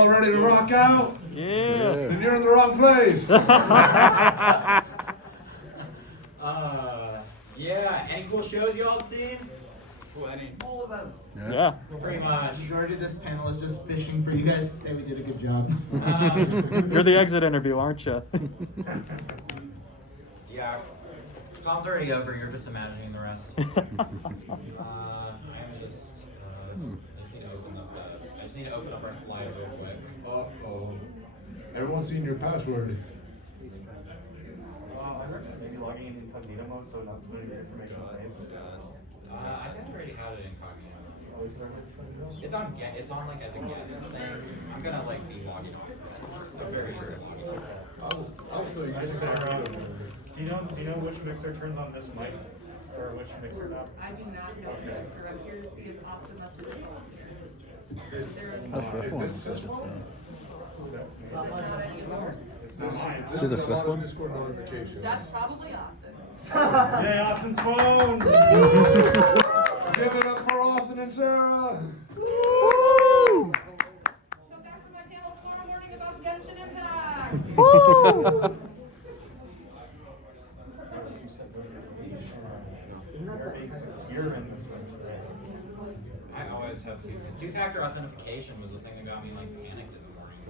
All ready to rock out? Yeah. Then you're in the wrong place. Yeah. Any cool shows y'all have seen? Plenty. All of them. Yeah. Pretty much. The majority of this panel is just fishing for you guys to say we did a good job. You're the exit interview, aren't you? Yeah. Con's already over. You're just imagining the rest. I just need to open up our slides real quick. Uh-oh. Everyone's seen your password. Maybe logging in incognito mode so not too much information saves. I think I already had it incognito. It's on like as a guest thing. I'm gonna like be logging on. I'm very sure to log in. I'll still use Do you know which mixer turns on this mic? Or which mixer not? I do not know the answer. I'm here to see if Austin left his phone. Is this phone? Is it not any of yours? It's not mine. This is a lot of Discord notifications. That's probably Austin. Yay, Austin's phone! Give it up for Austin and Sarah. Come back to my panel tomorrow morning about Genshin Impact. You're in this one. I always have two-factor authentication was the thing that got me like panicked in the morning.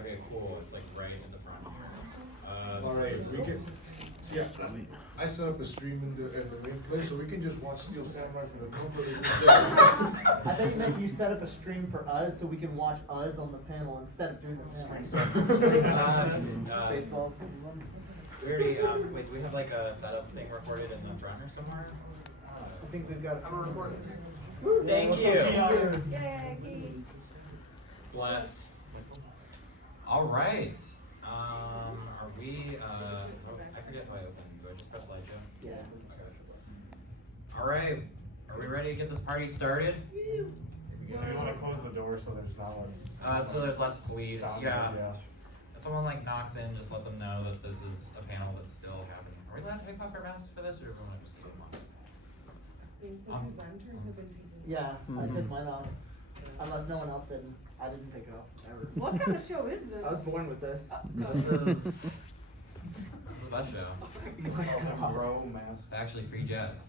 Okay, cool. It's like right in the front. All right, we can. See, I set up a stream in the main place, so we can just watch Steel Samurai from the comfort of your desk. I think that you set up a stream for us so we can watch us on the panel instead of doing the panel. Baseballs. We already, wait, do we have like a setup thing recorded in the front or somewhere? I think we've got a recording. Thank you. Yay. Bless. All right. Are we, I forget if I opened. Do I just press slideshow? Yeah. All right. Are we ready to get this party started? You want to close the door so there's not less. So there's less bleed. sound. Yeah. If someone like knocks in, just let them know that this is a panel that's still happening. Are we allowed to take off our masks for this, or everyone just keep them on? The presenters have been taking. Yeah, I took mine off. Unless no one else didn't. I didn't take it off ever. What kind of show is this? I was born with this. This is the best show. Bro, mask. It's actually free jazz.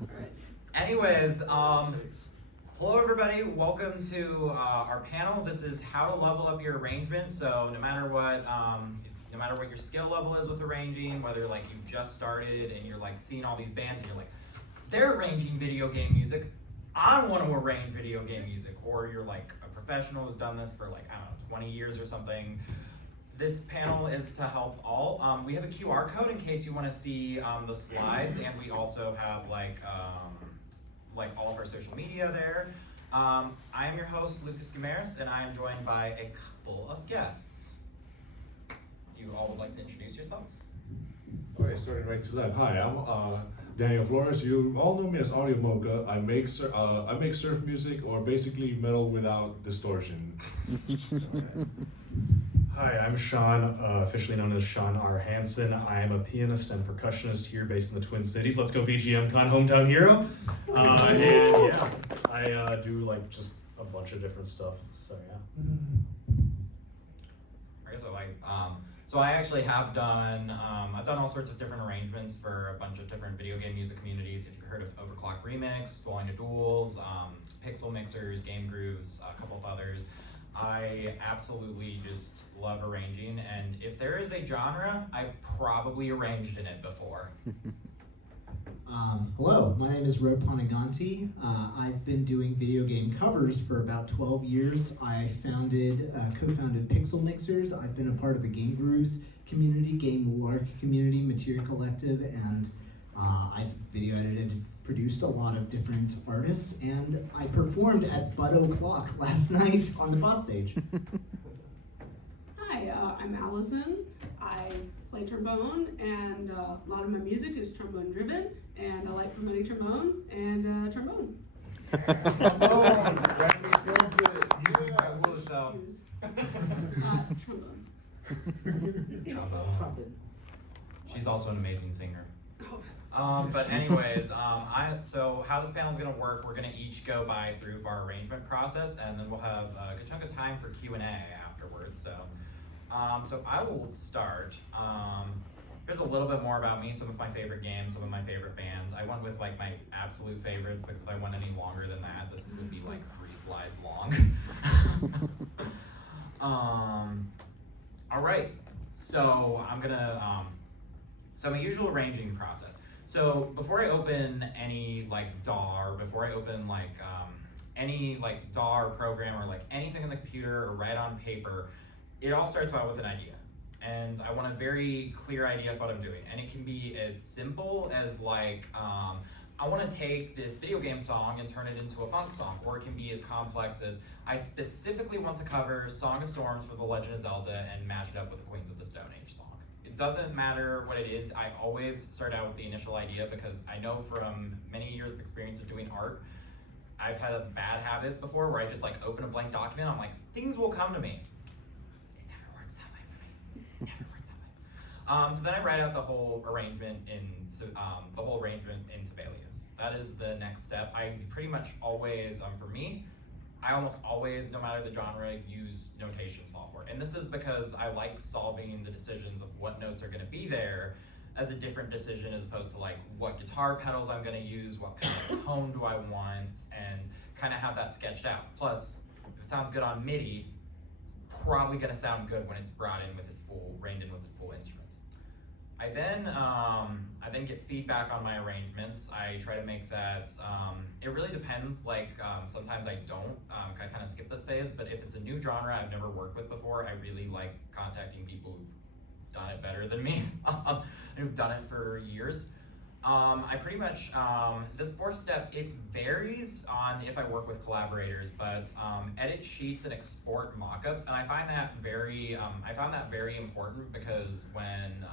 Alright. Anyways, hello everybody. Welcome to our panel. This is how to level up your arrangement. So no matter what your skill level is with arranging, whether like you just started and you're like seeing all these bands and you're like, they're arranging video game music, I want to arrange video game music, or you're like a professional who's done this for like, I don't know, 20 years or something. This panel is to help all. We have a QR code in case you want to see the slides, and we also have like all of our social media there. I am your host, Lucas Guimaraes, and I am joined by a couple of guests. If you all would like to introduce yourselves. All right, starting right to left. Hi, I'm Daniel Flores. You all know me as AudioMocha. I make surf music, or basically metal without distortion. Hi, I'm Sean, officially known as Sean R. Hanson. I am a pianist and percussionist here based in the Twin Cities. Let's go VGMCON, hometown hero. And yeah, I do like just a bunch of different stuff, so yeah. Okay, so I actually have done, I've done all sorts of different arrangements for a bunch of different video game music communities. If you've heard of Overclock Remix, Going to Duels, Pixel Mixers, Game Grooves, a couple of others. I absolutely just love arranging, and if there is a genre, I've probably arranged in it before. Hello, my name is Panuganti. I've been doing video game covers for about 12 years. I co-founded Pixel Mixers. I've been a part of the Game Grooves community, Game Lark community, Materia Collective, and I've video edited, produced a lot of different artists, and I performed at Bud O'Clock last night on the boss stage. Hi, I'm Alison. I play trombone, and a lot of my music is trombone driven, and I like promoting trombone and trombone. Trombone! That means you're good. Trombone. She's also an amazing singer. But anyways, so how this panel is gonna work, we're gonna each go through our arrangement process, and then we'll have a good chunk of time for Q&A afterwards. So I will start. Here's a little bit more about me, some of my favorite games, some of my favorite bands. I went with like my absolute favorites because if I went any longer than that, this would be like 3 slides long. All right, so I'm gonna, so my usual arranging process. So before I open any like DAW, or before I open like any like DAW or program or like anything on the computer or write on paper, it all starts out with an idea. And I want a very clear idea of what I'm doing. And it can be as simple as like, I want to take this video game song and turn it into a funk song, or it can be as complex as I specifically want to cover Song of Storms for The Legend of Zelda and match it up with the Queens of the Stone Age song. It doesn't matter what it is. I always start out with the initial idea because I know from many years of experience of doing art, I've had a bad habit before where I just like open a blank document. I'm like, things will come to me. It never works that way for me. It never works that way. So then I write out the whole arrangement in Sibelius. That is the next step. I pretty much always, for me, I almost always, no matter the genre, use notation software. And this is because I like solving the decisions of what notes are gonna be there as a different decision as opposed to like what guitar pedals I'm gonna use, what kind of tone do I want, and kind of have that sketched out. Plus, if it sounds good on MIDI, it's probably gonna sound good when it's reined in with its full instruments. I then get feedback on my arrangements. I try to make that, it really depends, like sometimes I don't, I kind of skip this phase, but if it's a new genre I've never worked with before, I really like contacting people who've done it better than me, and who've done it for years. I pretty much, this 4th step, it varies on if I work with collaborators, but edit sheets and export mockups, and I find that very, important because when,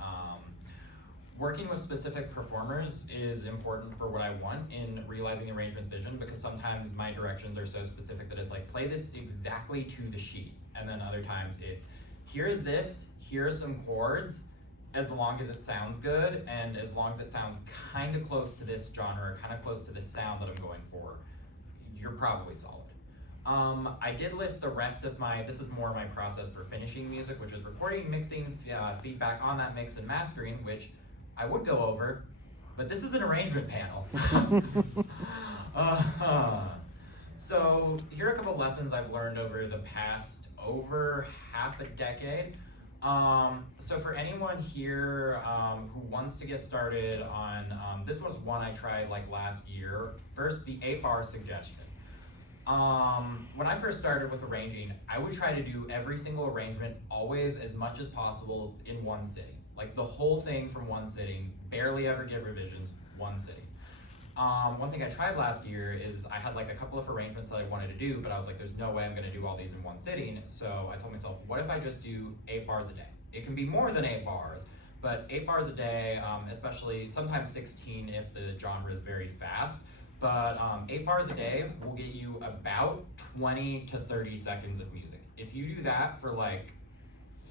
working with specific performers is important for what I want in realizing the arrangement's vision, because sometimes my directions are so specific that it's like, play this exactly to the sheet. And then other times it's, here's this, here's some chords, as long as it sounds good, and as long as it sounds kind of close to this genre, kind of close to the sound that I'm going for, you're probably solid. I did list the rest of this is more my process for finishing music, which is recording, mixing, feedback on that mix and mastering, which I would go over, but this is an arrangement panel. So here are a couple lessons I've learned over the past over half a decade. So for anyone here who wants to get started on, this was one I tried like last year. First, the 8-bar suggestion. When I first started with arranging, I would try to do every single arrangement always as much as possible in one sitting. Like the whole thing from one sitting, barely ever get revisions, one sitting. One thing I tried last year is I had like a couple of arrangements that I wanted to do, but I was like, there's no way I'm gonna do all these in one sitting. So I told myself, what if I just do 8 bars a day? It can be more than 8 bars, but 8 bars a day, especially sometimes 16 if the genre is very fast. But 8 bars a day will get you about 20 to 30 seconds of music. If you do that for like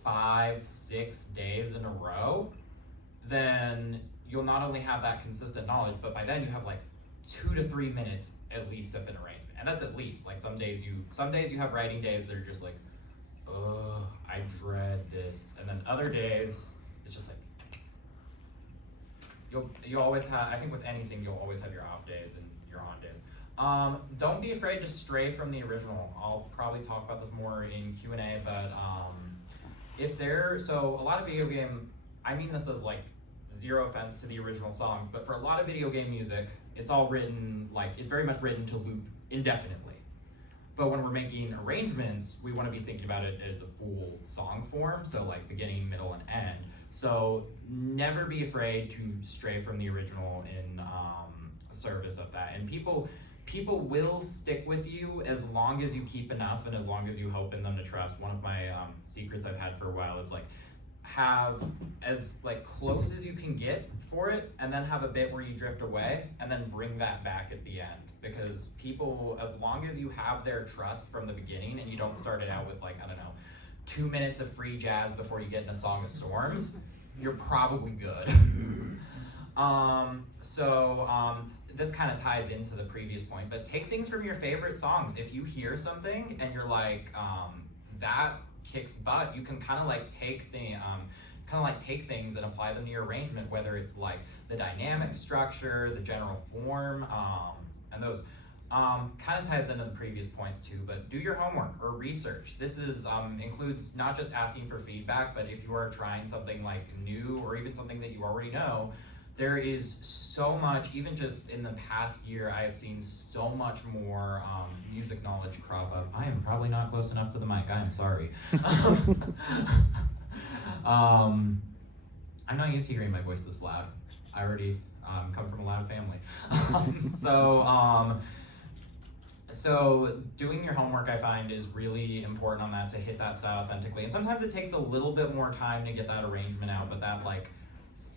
5-6 days in a row, then you'll not only have that consistent knowledge, but by then you have like 2 to 3 minutes at least of an arrangement. And that's at least. Like some days you have writing days that are just like, oh, I dread this. And then other days, it's just like, you always have, I think with anything, you'll always have your off days and your on days. Don't be afraid to stray from the original. I'll probably talk about this more in Q&A, but so a lot of video game, I mean this as like zero offense to the original songs, but for a lot of video game music, it's all written, like, it's very much written to loop indefinitely. But when we're making arrangements, we want to be thinking about it as a full song form, so like beginning, middle, and end. So never be afraid to stray from the original in service of that. And people will stick with you as long as you keep enough and as long as you hope in them to trust. One of my secrets I've had for a while is like, have as like close as you can get for it, and then have a bit where you drift away, and then bring that back at the end. Because people, as long as you have their trust from the beginning and you don't start it out with like, I don't know, 2 minutes of free jazz before you get in a Song of Storms, you're probably good. This kind of ties into the previous point, but take things from your favorite songs. If you hear something and you're like, that kicks butt, you can kind of like take things and apply them to your arrangement, whether it's like the dynamic structure, the general form, and those. Kind of ties into the previous points too, but do your homework or research. This is includes not just asking for feedback, but if you are trying something like new or even something that you already know, there is so much, even just in the past year, I have seen so much more music knowledge crop up. I am probably not close enough to the mic, I'm sorry. I'm not used to hearing my voice this loud. I already come from a loud family. So doing your homework, I find, is really important on that, to hit that style authentically. And sometimes it takes a little bit more time to get that arrangement out, but that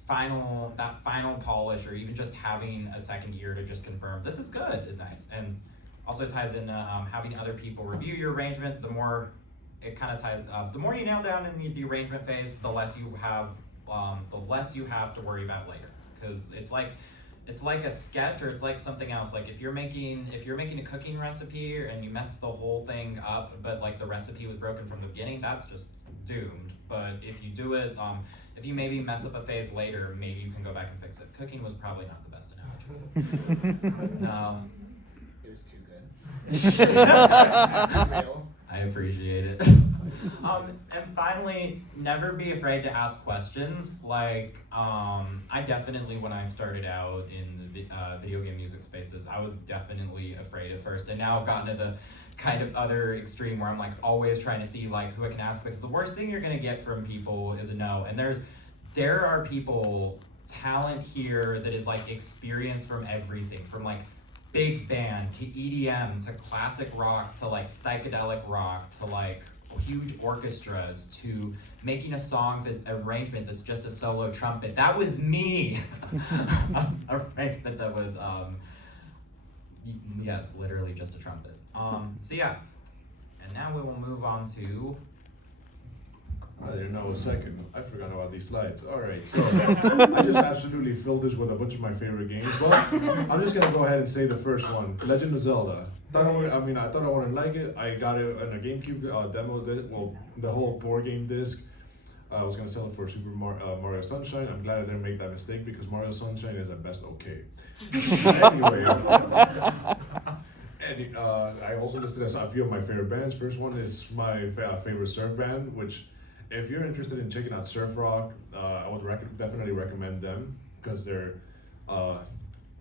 final polish, or even just having a second ear to just confirm this is good, is nice. And also ties into having other people review your arrangement. The more it kind of ties the more you nail down in the arrangement phase, the less you have to worry about later. Because it's like a sketch, or it's like something else. Like if you're making a cooking recipe and you mess the whole thing up, but like the recipe was broken from the beginning, that's just doomed. But if you do it, if you maybe mess up a phase later, maybe you can go back and fix it. Cooking was probably not the best analogy. No. It was too good. I appreciate it. And finally, never be afraid to ask questions. Like, I definitely, when I started out in the video game music spaces, I was definitely afraid at first. And now I've gotten to the kind of other extreme where I'm like always trying to see like who I can ask, because the worst thing you're gonna get from people is a no. And there are people, talent here that is like experience from everything, from like big band to EDM to classic rock to like psychedelic rock to like huge orchestras to making a song arrangement that's just a solo trumpet. That was me. Arrangement that was yes, literally just a trumpet. So yeah, and now we will move on to. I didn't know a second. I forgot about these slides. All right, so I just absolutely filled this with a bunch of my favorite games. Well, I'm just gonna go ahead and say the first one, Legend of Zelda. I thought I wouldn't like it. I got it on a GameCube demo. The whole 4-game disc. I was gonna sell it for Super Mario Sunshine. I'm glad I didn't make that mistake, because Mario Sunshine is at best okay. Anyway. I also listed as a few of my favorite bands. First one is my favorite surf band, which, if you're interested in checking out surf rock, I would definitely recommend them, because they're a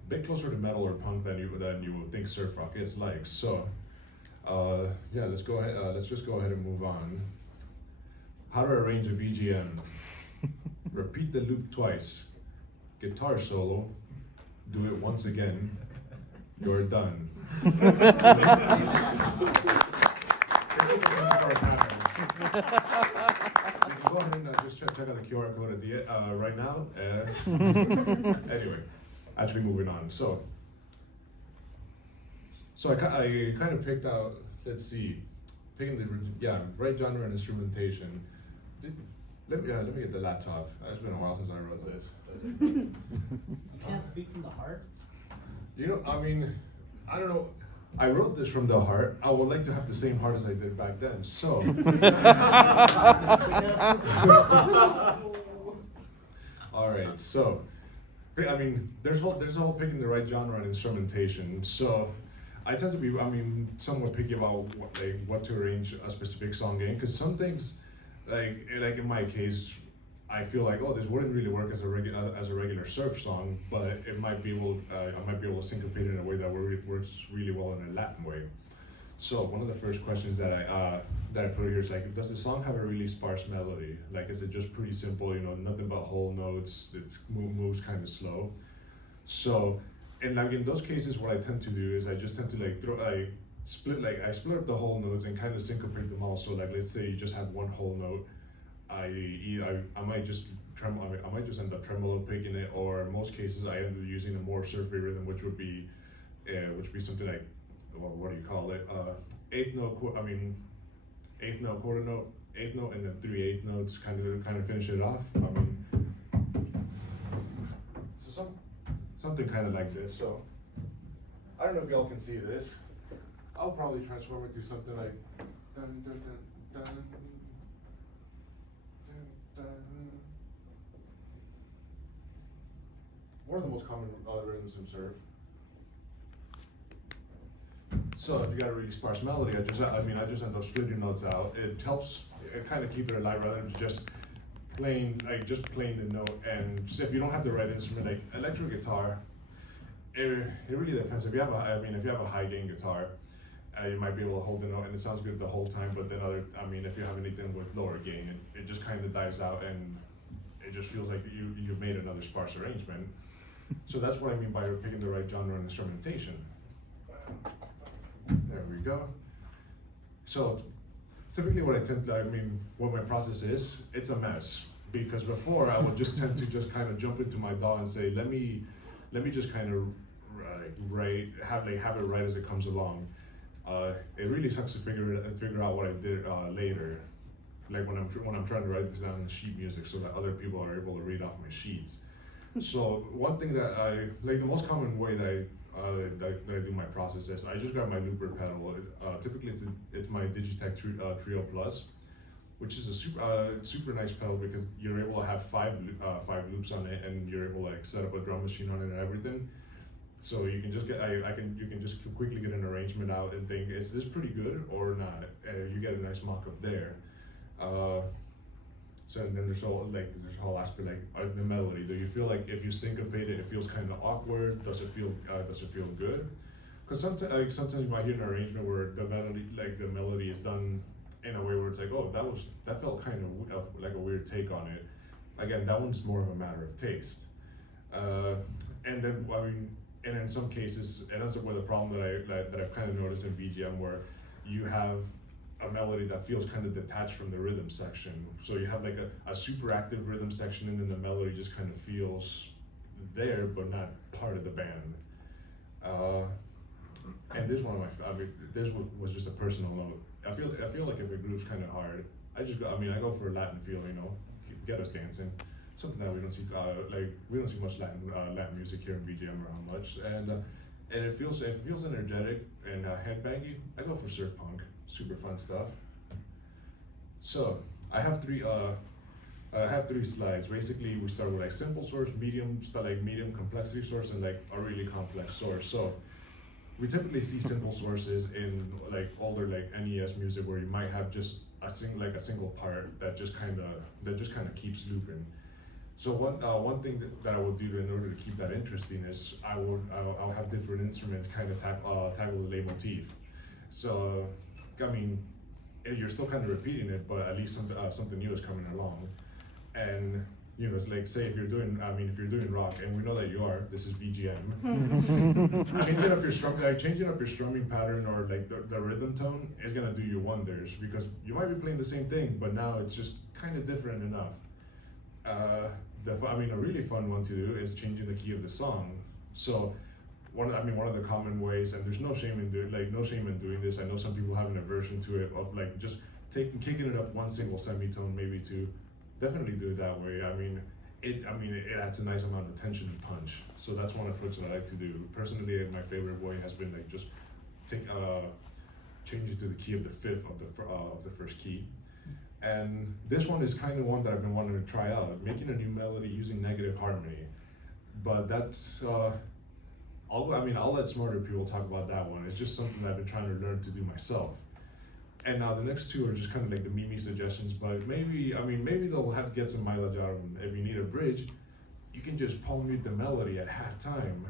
bit closer to metal or punk than you would think surf rock is like. So, yeah, let's go ahead. Let's just go ahead and move on. How to arrange a VGM? Repeat the loop twice. Guitar solo. Do it once again. You're done. Go ahead and just check out the QR code at the right now. Anyway, actually moving on. So I kind of picked out. Let's see, picking the right genre and instrumentation. Let me get the laptop. It's been a while since I wrote this. You can't speak from the heart. You know, I mean, I don't know. I wrote this from the heart. I would like to have the same heart as I did back then. So, all right. So, I mean, there's a whole picking the right genre and instrumentation. So, I tend to be, somewhat picky about what to arrange a specific song in, because some things, like in my case, I feel like, oh, this wouldn't really work as a regular surf song, but I might be able to syncopate it in a way that works really well in a Latin way. So one of the first questions that I put here is like, does the song have a really sparse melody? Like, is it just pretty simple? You know, nothing but whole notes. It moves kind of slow. So, and like in those cases, what I tend to do is I just tend to I split up the whole notes and kind of syncopate them all. So like, let's say you just have one whole note. I might just end up tremolo picking it, or in most cases I end up using a more surfy rhythm, which would be something like, well, what do you call it? Eighth note, quarter note, eighth note, and then 3/8 notes, kind of finish it off. So something kind of like this. So I don't know if y'all can see this. I'll probably transform it to something like dun, dun, dun, dun, dun, dun. One of the most common rhythms in surf. So if you got a really sparse melody, I just end up splitting notes out. It helps, it kind of keep it alive rather than just playing the note. And so if you don't have the right instrument, like electric guitar, it really depends. If you have a high gain guitar, you might be able to hold the note and it sounds good the whole time. But then if you have anything with lower gain, it just kind of dies out and it just feels like you've made another sparse arrangement. So that's what I mean by picking the right genre and instrumentation. There we go. So typically what my process is, it's a mess. Because before I would just tend to just kind of jump into my DAW and say, let me just kind of have it right as it comes along. It really sucks to figure out what I did later, like when I'm trying to write this down in sheet music so that other people are able to read off my sheets. So one thing that the most common way that I do my process is I just grab my looper pedal. Typically it's my Digitech Trio Plus, which is a super nice pedal because you're able to have five loops on it and you're able to like set up a drum machine on it and everything. So you can just you can just quickly get an arrangement out and think, is this pretty good or not? You get a nice mock-up there. So and then there's a whole aspect like the melody. Do you feel like if you syncopate it, it feels kind of awkward? Does it feel good? Because sometimes you might hear an arrangement where the melody is done in a way where it's like, oh, that felt kind of like a weird take on it. Again, that one's more of a matter of taste. And then and in some cases, it ends up with a problem that I've kind of noticed in VGM where you have a melody that feels kind of detached from the rhythm section. So you have like a super active rhythm section and then the melody just kind of feels there but not part of the band. And this this was just a personal note. I feel like if a group's kind of hard, I go for a Latin feel, get us dancing. Something that we don't see we don't see much Latin music here in VGM around much, and it feels energetic and headbangy. I go for surf punk, super fun stuff. So I have three slides. Basically, we start with like simple source, medium complexity source, and like a really complex source. So we typically see simple sources in like older NES music where you might have just a single part that just kind of keeps looping. So one thing that I will do in order to keep that interesting is I'll have different instruments kind of tackle the leitmotif. So you're still kind of repeating it, but at least something new is coming along. And like say if you're doing rock, and we know that you are, this is VGM. Changing up your strumming pattern or like the rhythm tone is gonna do you wonders because you might be playing the same thing, but now it's just kind of different enough. A really fun one to do is changing the key of the song. So one of the common ways, and there's no shame in doing this. I know some people have an aversion to it of like just kicking it up one single semitone, maybe two. Definitely do it that way. It adds a nice amount of tension and punch. So that's one approach that I like to do. Personally, my favorite way has been like just change it to the key of the fifth of the first key. And this one is kind of one that I've been wanting to try out, making a new melody using negative harmony. But that's, I'll let smarter people talk about that one. It's just something that I've been trying to learn to do myself. And now the next two are just kind of like the Mimi suggestions, but maybe they'll have to get some mileage out of them. If you need a bridge, you can just palm mute the melody at halftime.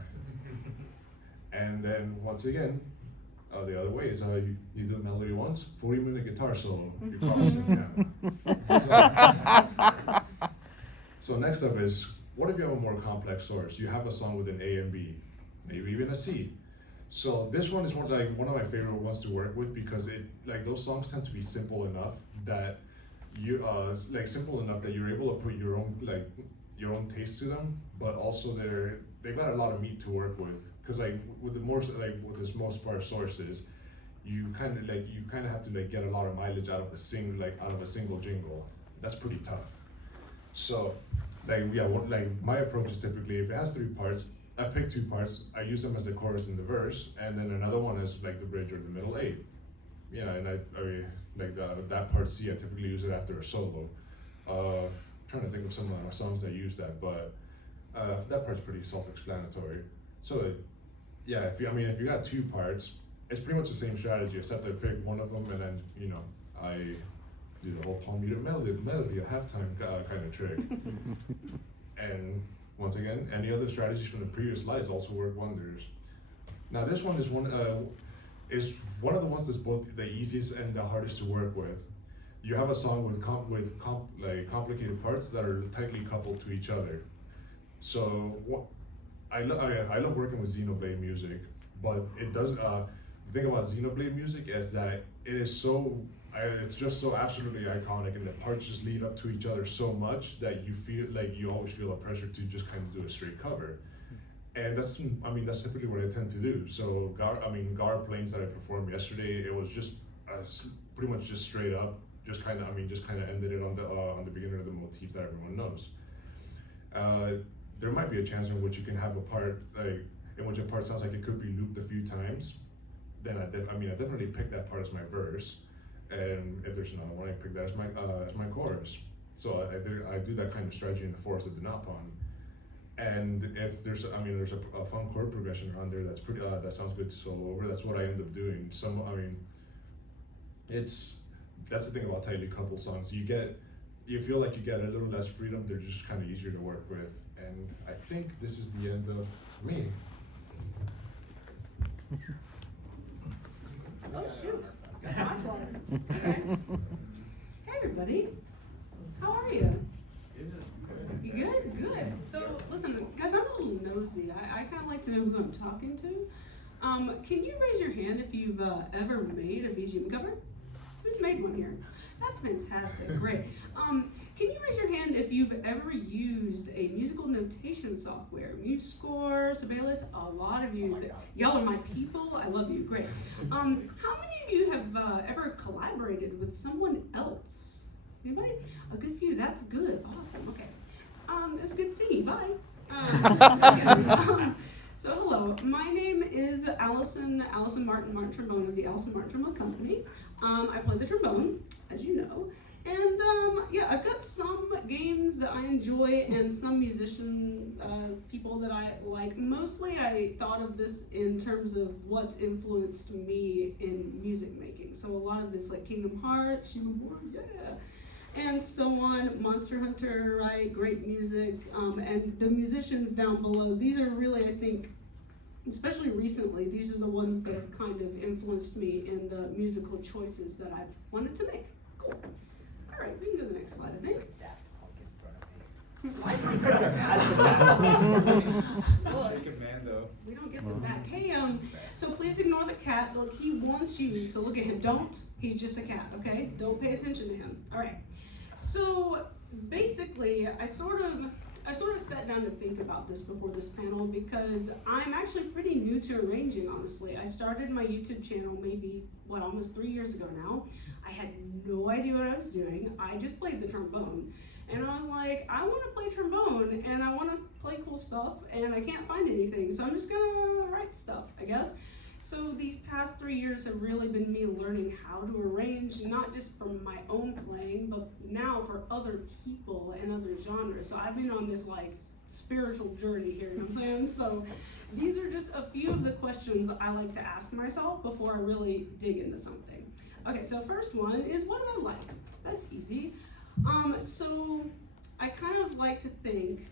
And then once again, the other way is you do the melody once, 40-minute guitar solo, you're problems in town. So next up is, what if you have a more complex source? You have a song with an A and B, maybe even a C. So this one is one of my favorite ones to work with because those songs tend to be simple enough that you're able to put your own taste to them, but also they've got a lot of meat to work with. Because with this most sparse sources, you kind of have to get a lot of mileage out of a single jingle. That's pretty tough. So my approach is typically, if it has 3 parts, I pick 2 parts, I use them as the chorus and the verse, and then another one is like the bridge or the middle 8. Yeah, and I mean, like that part C, I typically use it after a solo. Trying to think of some of my songs that use that, but that part's pretty self-explanatory. So yeah, if you got 2 parts, it's pretty much the same strategy, except I pick one of them and then, you know, I do the whole palm muted melody at halftime kind of trick. And once again, any other strategies from the previous slides also work wonders. Now this one is one of the ones that's both the easiest and the hardest to work with. You have a song with complicated parts that are tightly coupled to each other. So I love working with Xenoblade music, but it does. The thing about Xenoblade music is that it is so. It's just so absolutely iconic, and the parts just lead up to each other so much that you feel like you always feel a pressure to just kind of do a straight cover. And that's typically what I tend to do. So Gar Plains that I performed yesterday, it was just pretty much just straight up, just kind of ended it on the beginning of the motif that everyone knows. There might be a chance in which you can have a part in which a part sounds like it could be looped a few times. Then I definitely pick that part as my verse. And if there's another one, I pick that as my chorus. So I do that kind of strategy in the Forest of Dinapon. And if there's a fun chord progression around there that's pretty that sounds good to solo over, that's what I end up doing. That's the thing about tightly coupled songs. You feel like you get a little less freedom. They're just kind of easier to work with. And I think this is the end of me. Oh shoot, that's my slide. Okay. Hey everybody, how are you? You good? Good. So listen, guys, I'm a little nosy. I kind of like to know who I'm talking to. Can you raise your hand if you've ever made a VGM cover? Who's made one here? That's fantastic. Great. Can you raise your hand if you've ever used a musical notation software? MuseScore, Sibelius, a lot of you. Y'all are my people. I love you. Great. How many of you have ever collaborated with someone else? Anybody? A good few. That's good. Awesome. Okay. It was good seeing you. Bye. So hello, my name is Alison Martin Trombone of the Alison Martin Trombone Company. I play the trombone, as you know, and yeah, I've got some games that I enjoy and some musician people that I like. Mostly I thought of this in terms of what's influenced me in music making. So a lot of this like Kingdom Hearts, Human Born, yeah. And so on, Monster Hunter, right, great music, and the musicians down below, these are really, I think, especially recently, these are the ones that have kind of influenced me in the musical choices that I've wanted to make. Cool. All right, we can go to the next slide, I think. We don't get them back. Hey, so please ignore the cat. Look, he wants you to look at him. Don't. He's just a cat, okay? Don't pay attention to him. All right. So basically, I sort of sat down to think about this before this panel because I'm actually pretty new to arranging, honestly. I started my YouTube channel maybe, almost 3 years ago now. I had no idea what I was doing. I just played the trombone. And I was like, I want to play trombone and I want to play cool stuff and I can't find anything. So I'm just gonna write stuff, I guess. So these past 3 years have really been me learning how to arrange, not just for my own playing, but now for other people and other genres. So I've been on this like spiritual journey here, you know what I'm saying? So these are just a few of the questions I like to ask myself before I really dig into something. Okay, so first one is, what do I like? That's easy. So I kind of like to think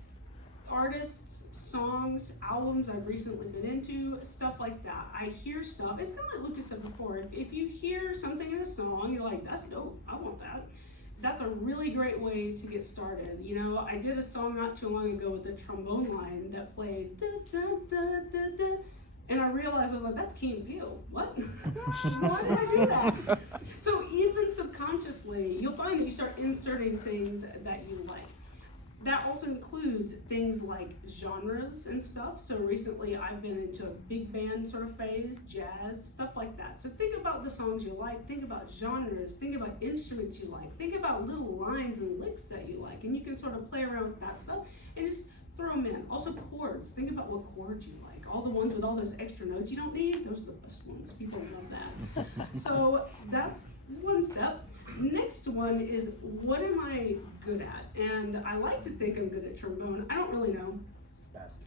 artists, songs, albums I've recently been into, stuff like that. I hear stuff, it's kind of like Lucas said before, if you hear something in a song, you're like, that's dope, I want that. That's a really great way to get started. You know, I did a song not too long ago with the trombone line that played da, da, da, da, da, and I realized, I was like, that's Key and Peele. What? Why did I do that? So even subconsciously, you'll find that you start inserting things that you like. that also includes things like genres and stuff. So recently I've been into a big band sort of phase, jazz, stuff like that. So think about the songs you like, think about genres, think about instruments you like, think about little lines and licks that you like, and you can sort of play around with that stuff and just throw them in. Also chords, think about what chords you like. All the ones with all those extra notes you don't need, those are the best ones. People love that. So that's one step. Next one is, what am I good at? And I like to think I'm good at trombone. I don't really know. It's the best.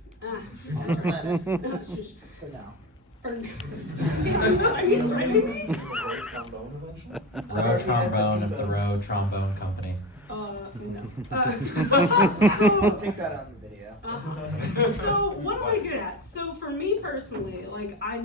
Shush. For now. For now. Excuse me. Are you threatening me? Row Trombone of the Row Trombone Company. No. I'll take that out in the video. So what am I good at? So for me personally, like I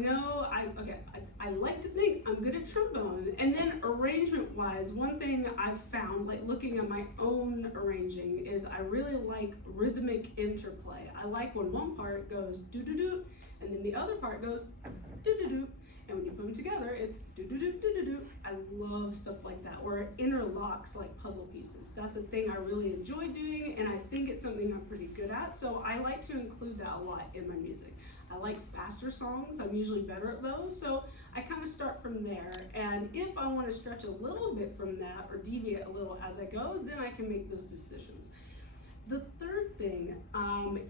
like to think I'm good at trombone, and then arrangement wise, one thing I've found, like looking at my own arranging, is I really like rhythmic interplay. I like when one part goes do do do, and then the other part goes do do do. And when you put them together, it's do-do-do-do-do-do. I love stuff like that, where it interlocks like puzzle pieces. That's a thing I really enjoy doing, and I think it's something I'm pretty good at, so I like to include that a lot in my music. I like faster songs, I'm usually better at those, so I kind of start from there, and if I want to stretch a little bit from that, or deviate a little as I go, then I can make those decisions. The third thing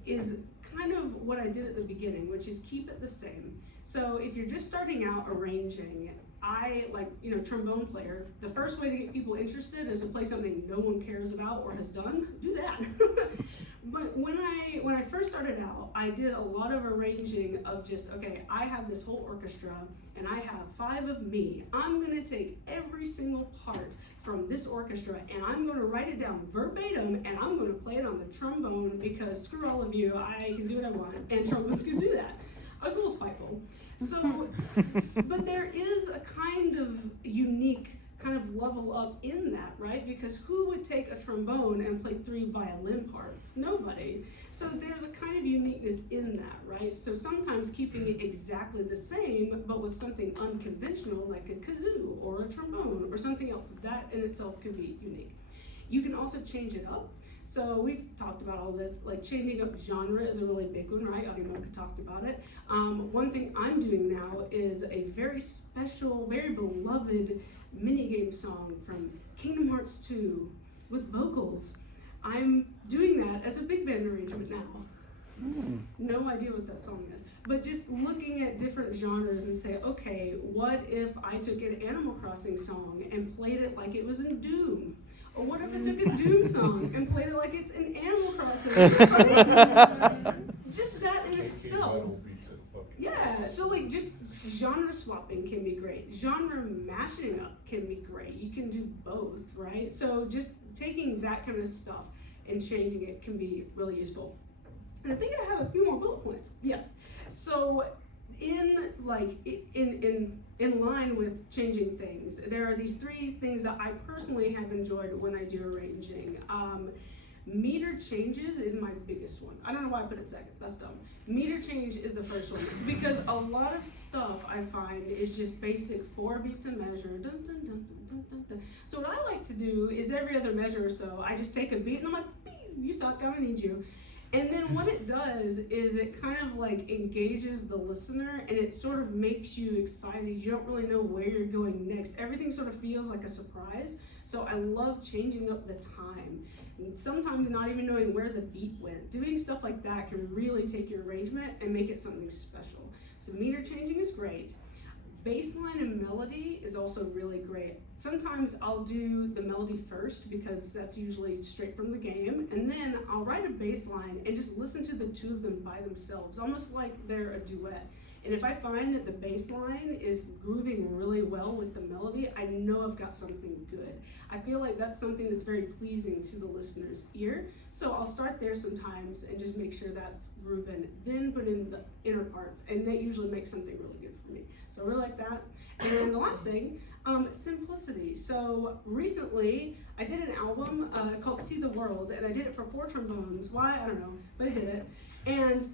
is kind of what I did at the beginning, which is keep it the same. So if you're just starting out arranging, I like, trombone player, the first way to get people interested is to play something no one cares about or has done. Do that. But when I first started out, I did a lot of arranging of just, okay, I have this whole orchestra and I have 5 of me. I'm gonna take every single part from this orchestra and I'm gonna write it down verbatim and I'm gonna play it on the trombone because screw all of you, I can do what I want, and trombone's gonna do that. I was a little spiteful. So, but there is a kind of unique kind of level up in that, right? Because who would take a trombone and play 3 violin parts? Nobody. So there's a kind of uniqueness in that, right? So sometimes keeping it exactly the same, but with something unconventional like a kazoo or a trombone or something else, that in itself can be unique. You can also change it up. So we've talked about all this, like changing up genre is a really big one, right? AudioMocha talked about it. One thing I'm doing now is a very special, very beloved minigame song from Kingdom Hearts 2 with vocals. I'm doing that as a big band arrangement now. No idea what that song is, but just looking at different genres and say, okay, what if I took an Animal Crossing song and played it like it was in Doom? Or what if I took a Doom song and played it like it's in Animal Crossing? Just that in itself. Yeah, so like just genre swapping can be great. Genre mashing up can be great. You can do both, right? So just taking that kind of stuff and changing it can be really useful. And I think I have a few more bullet points. Yes. So in line with changing things, there are these 3 things that I personally have enjoyed when I do arranging. Meter changes is my biggest one. I don't know why I put it second, that's dumb. Meter change is the first one, because a lot of stuff I find is just basic 4 beats a measure, dun, dun, dun, dun, dun, dun. So what I like to do is every other measure or so, I just take a beat and I'm like, you suck, I don't need you. And then what it does is it kind of like engages the listener and it sort of makes you excited. You don't really know where you're going next. Everything sort of feels like a surprise. So I love changing up the time. And sometimes not even knowing where the beat went. Doing stuff like that can really take your arrangement and make it something special. So meter changing is great. Bassline and melody is also really great. Sometimes I'll do the melody first because that's usually straight from the game, and then I'll write a bass line and just listen to the 2 of them by themselves, almost like they're a duet. And if I find that the bass line is grooving really well with the melody, I know I've got something good. I feel like that's something that's very pleasing to the listener's ear. So I'll start there sometimes and just make sure that's grooving, then put in the inner parts, and that usually makes something really good for me. So I really like that. And the last thing, simplicity. So recently, I did an album called See the World, and I did it for 4 trombones. Why? I don't know, but I did it. And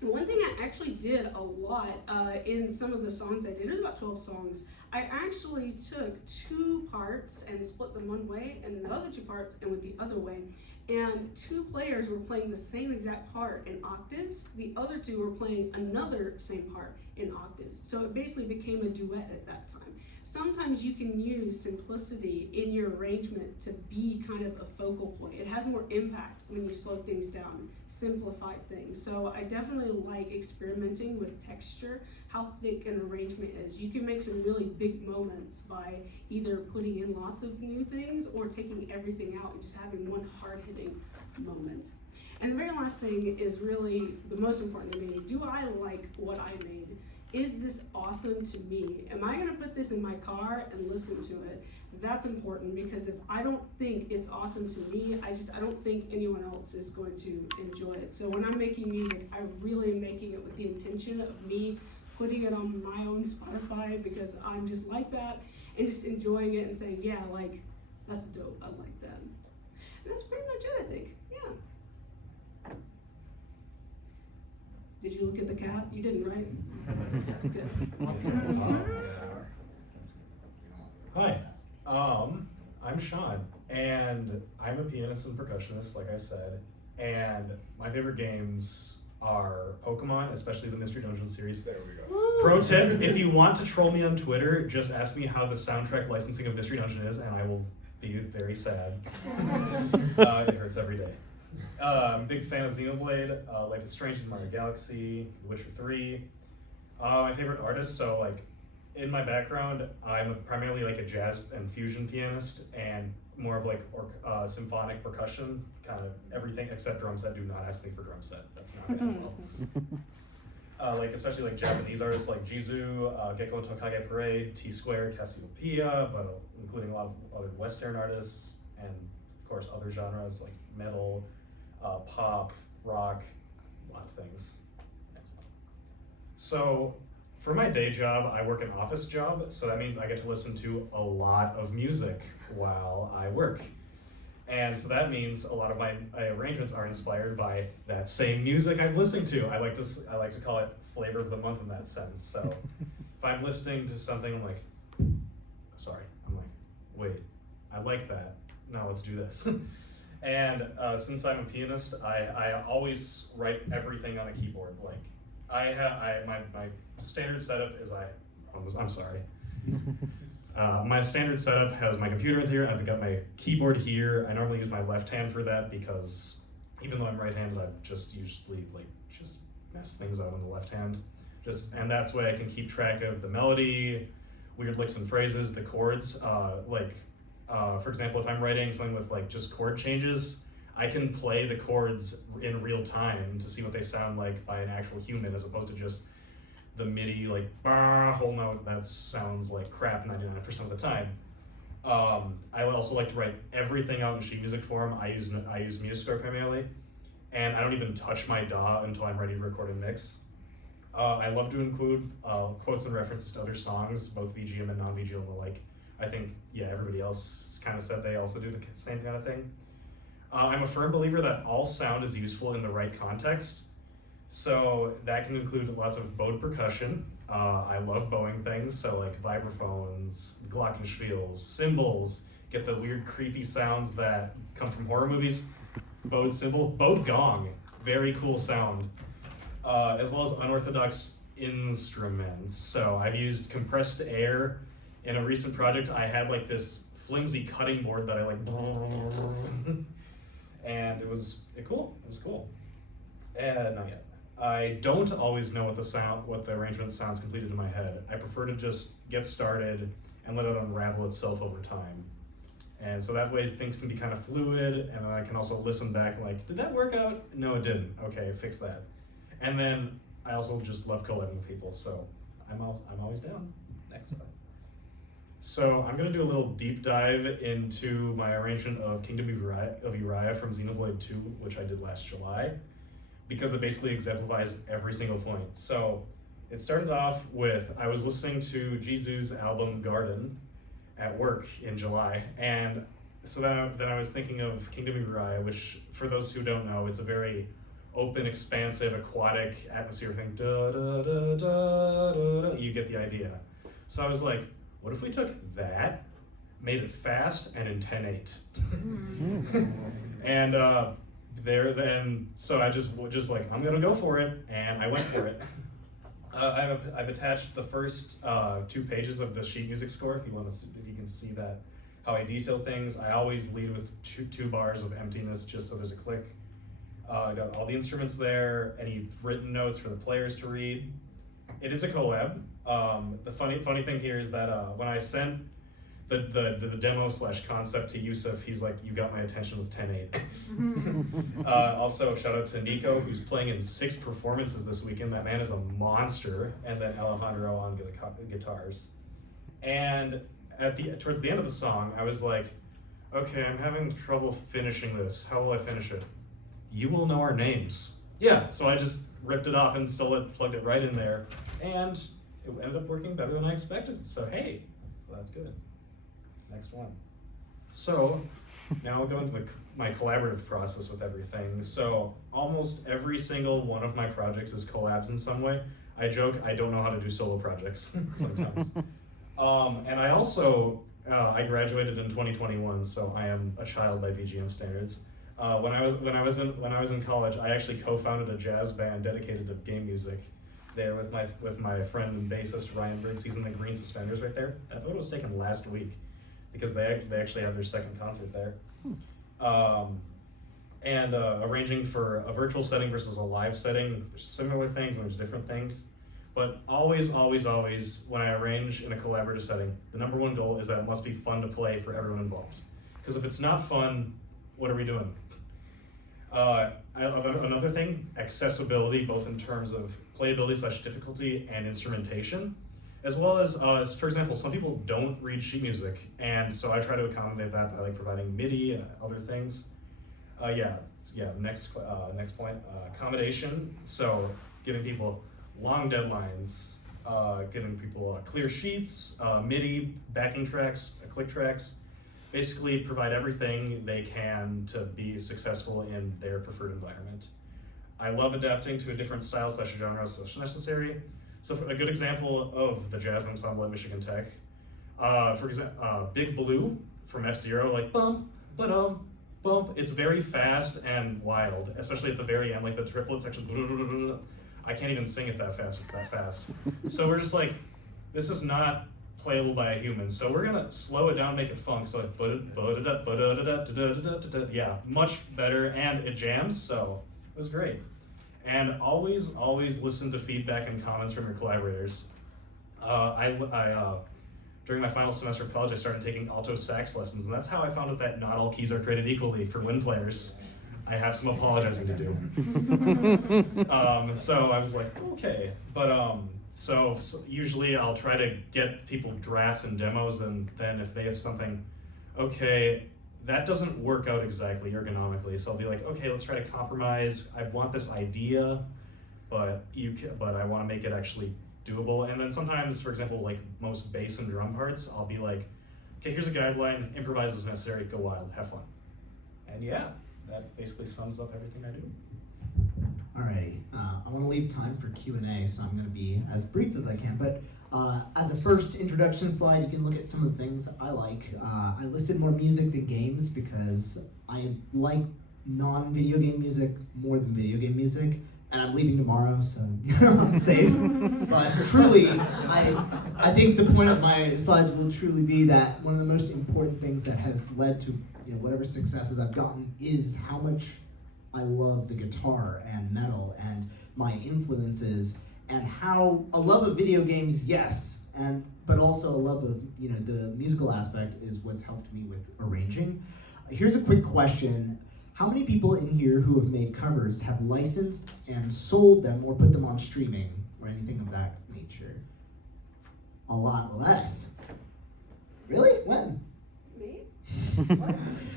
one thing I actually did a lot in some of the songs I did, it was about 12 songs, I actually took 2 parts and split them one way, and the other 2 parts and went the other way. And 2 players were playing the same exact part in octaves. The other 2 were playing another same part in octaves. So it basically became a duet at that time. Sometimes you can use simplicity in your arrangement to be kind of a focal point. It has more impact when you slow things down, simplify things. So I definitely like experimenting with texture, how thick an arrangement is. You can make some really big moments by either putting in lots of new things or taking everything out and just having one hard-hitting moment. And the very last thing is really the most important to me. Do I like what I made? Is this awesome to me? Am I gonna put this in my car and listen to it? That's important, because if I don't think it's awesome to me, I don't think anyone else is going to enjoy it. So when I'm making music, I really am making it with the intention of me putting it on my own Spotify, because I'm just like that, and just enjoying it and saying, yeah, like, that's dope, I like that. And that's pretty much it, I think, yeah. Did you look at the cat? You didn't, right? Good. Hi, I'm Sean, and I'm a pianist and percussionist, like I said, and my favorite games are Pokemon, especially the Mystery Dungeon series. There we go. Pro tip, if you want to troll me on Twitter, just ask me how the soundtrack licensing of Mystery Dungeon is, and I will be very sad. It hurts every day. I'm a big fan of Xenoblade, Life is Strange in Mario Galaxy, Witcher 3. My favorite artists, so like in my background, I'm primarily like a jazz and fusion pianist, and more of like symphonic percussion, kind of everything except drum set. Do not ask me for drum set. That's not going well. Like especially like Japanese artists like Jizu, Gekko Tokage Parade, T Square, Cassiopeia, but including a lot of other Western artists, and of course other genres like metal, pop, rock, a lot of things. So for my day job, I work an office job, so that means I get to listen to a lot of music while I work. And so that means a lot of my arrangements are inspired by that same music I'm listening to. I like to call it flavor of the month in that sense. So if I'm listening to something, I'm like, wait, I like that. Now let's do this. And since I'm a pianist, I always write everything on a keyboard. Like my standard setup is my standard setup has my computer in here, and I've got my keyboard here. I normally use my left hand for that because even though I'm right-handed, I just usually just mess things up on the left hand. And that's way I can keep track of the melody, weird licks and phrases, the chords. For example, if I'm writing something with just chord changes, I can play the chords in real time to see what they sound like by an actual human, as opposed to just the MIDI whole note that sounds like crap 99% of the time. I also like to write everything out in sheet music form. I use Music primarily, and I don't even touch my DAW until I'm ready to record and mix. I love to include quotes and references to other songs, both VGM and non-VGM alike. I think, everybody else kind of said they also do the same kind of thing. I'm a firm believer that all sound is useful in the right context. So that can include lots of bowed percussion. I love bowing things, so like vibraphones, glockenspiels, cymbals, get the weird creepy sounds that come from horror movies. Bowed cymbal, bowed gong, very cool sound. As well as unorthodox instruments. So I've used compressed air. In a recent project, I had this flimsy cutting board that I and it was cool. It was cool. And not yet. I don't always know what the arrangement sounds completed in my head. I prefer to just get started and let it unravel itself over time. And so that way things can be kind of fluid, and then I can also listen back did that work out? No, it didn't. Okay, fix that. And then I also just love co-editing with people, so I'm always down. Next one. So I'm gonna do a little deep dive into my arrangement of Kingdom of Uriah from Xenoblade 2, which I did last July, because it basically exemplifies every single point. So it started off with, I was listening to Jizu's album Garden at work in July, and so then I was thinking of Kingdom of Uriah, which for those who don't know, it's a very open, expansive, aquatic atmosphere thing. Da, da, da, da, da, da. You get the idea. So I was like, what if we took that, made it fast, and in 10/8? And so I just like, I'm gonna go for it, and I went for it. I've attached the first 2 pages of the sheet music score. If you can see that, how I detail things. I always lead with two bars of emptiness, just so there's a click. I got all the instruments there, any written notes for the players to read. It is a collab. The funny thing here is that when I sent the demo / concept to Yusuf, he's like, "You got my attention with 10/8." Also, shout out to Nico, who's playing in 6 performances this weekend. That man is a monster. And then Alejandro on guitars. And towards the end of the song, I was like, "Okay, I'm having trouble finishing this. How will I finish it? You will know our names." Yeah, so I just ripped it off and plugged it right in there, and it ended up working better than I expected. So hey, so that's good. Next one. So now I'll go into my collaborative process with everything. So almost every single one of my projects is collabs in some way. I joke I don't know how to do solo projects sometimes. And I also I graduated in 2021, so I am a child by VGM standards. When I was in college, I actually co-founded a jazz band dedicated to game music. There with my friend and bassist Ryan Briggs. He's in the green suspenders right there. That photo was taken last week because they actually had their second concert there. And arranging for a virtual setting versus a live setting, there's similar things and there's different things. But always, when I arrange in a collaborative setting, the #1 goal is that it must be fun to play for everyone involved. Because if it's not fun, what are we doing? Another thing, accessibility, both in terms of playability / difficulty and instrumentation, as well as, for example, some people don't read sheet music, and so I try to accommodate that by like providing MIDI and other things. Next point, accommodation. So giving people long deadlines, giving people clear sheets, MIDI, backing tracks, click tracks. Basically provide everything they can to be successful in their preferred environment. I love adapting to a different style / genre / necessary. So a good example of the jazz ensemble at Michigan Tech, for example, Big Blue from F-Zero, like bump, ba-dum, bump. It's very fast and wild, especially at the very end, like the triplets actually, I can't even sing it that fast, it's that fast. So we're just like, this is not playable by a human, so we're gonna slow it down, make it funk, so like yeah, much better, and it jams, so it was great. And always listen to feedback and comments from your collaborators. During my final semester of college, I started taking alto sax lessons, and that's how I found out that not all keys are created equally for wind players. I have some apologizing to do. So I was like, okay, but so usually I'll try to get people drafts and demos, and then if they have something, okay, that doesn't work out exactly ergonomically, so I'll be like, okay, let's try to compromise. I want this idea, but I want to make it actually doable. And then sometimes, for example, like most bass and drum parts, I'll be like, okay, here's a guideline, improvise as necessary, go wild, have fun. And yeah, that basically sums up everything I do. Alrighty, I want to leave time for Q&A, so I'm going to be as brief as I can, but as a first introduction slide, you can look at some of the things I like. I listed more music than games because I like non-video game music more than video game music, and I'm leaving tomorrow, so I'm safe. But truly, I think the point of my slides will truly be that one of the most important things that has led to whatever successes I've gotten is how much I love the guitar and metal and my influences, and how a love of video games, yes, but also a love of the musical aspect is what's helped me with arranging. Here's a quick question. How many people in here who have made covers have licensed and sold them or put them on streaming or anything of that nature? A lot less. Really? When? Me?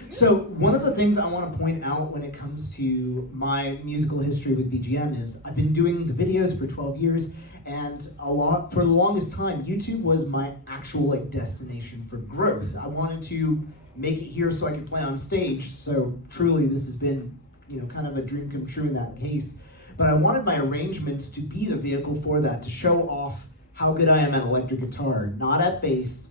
So one of the things I want to point out when it comes to my musical history with VGM is I've been doing the videos for 12 years, and for the longest time, YouTube was my actual destination for growth. I wanted to make it here so I could play on stage. So truly, this has been kind of a dream come true in that case. But I wanted my arrangements to be the vehicle for that, to show off how good I am at electric guitar, not at bass,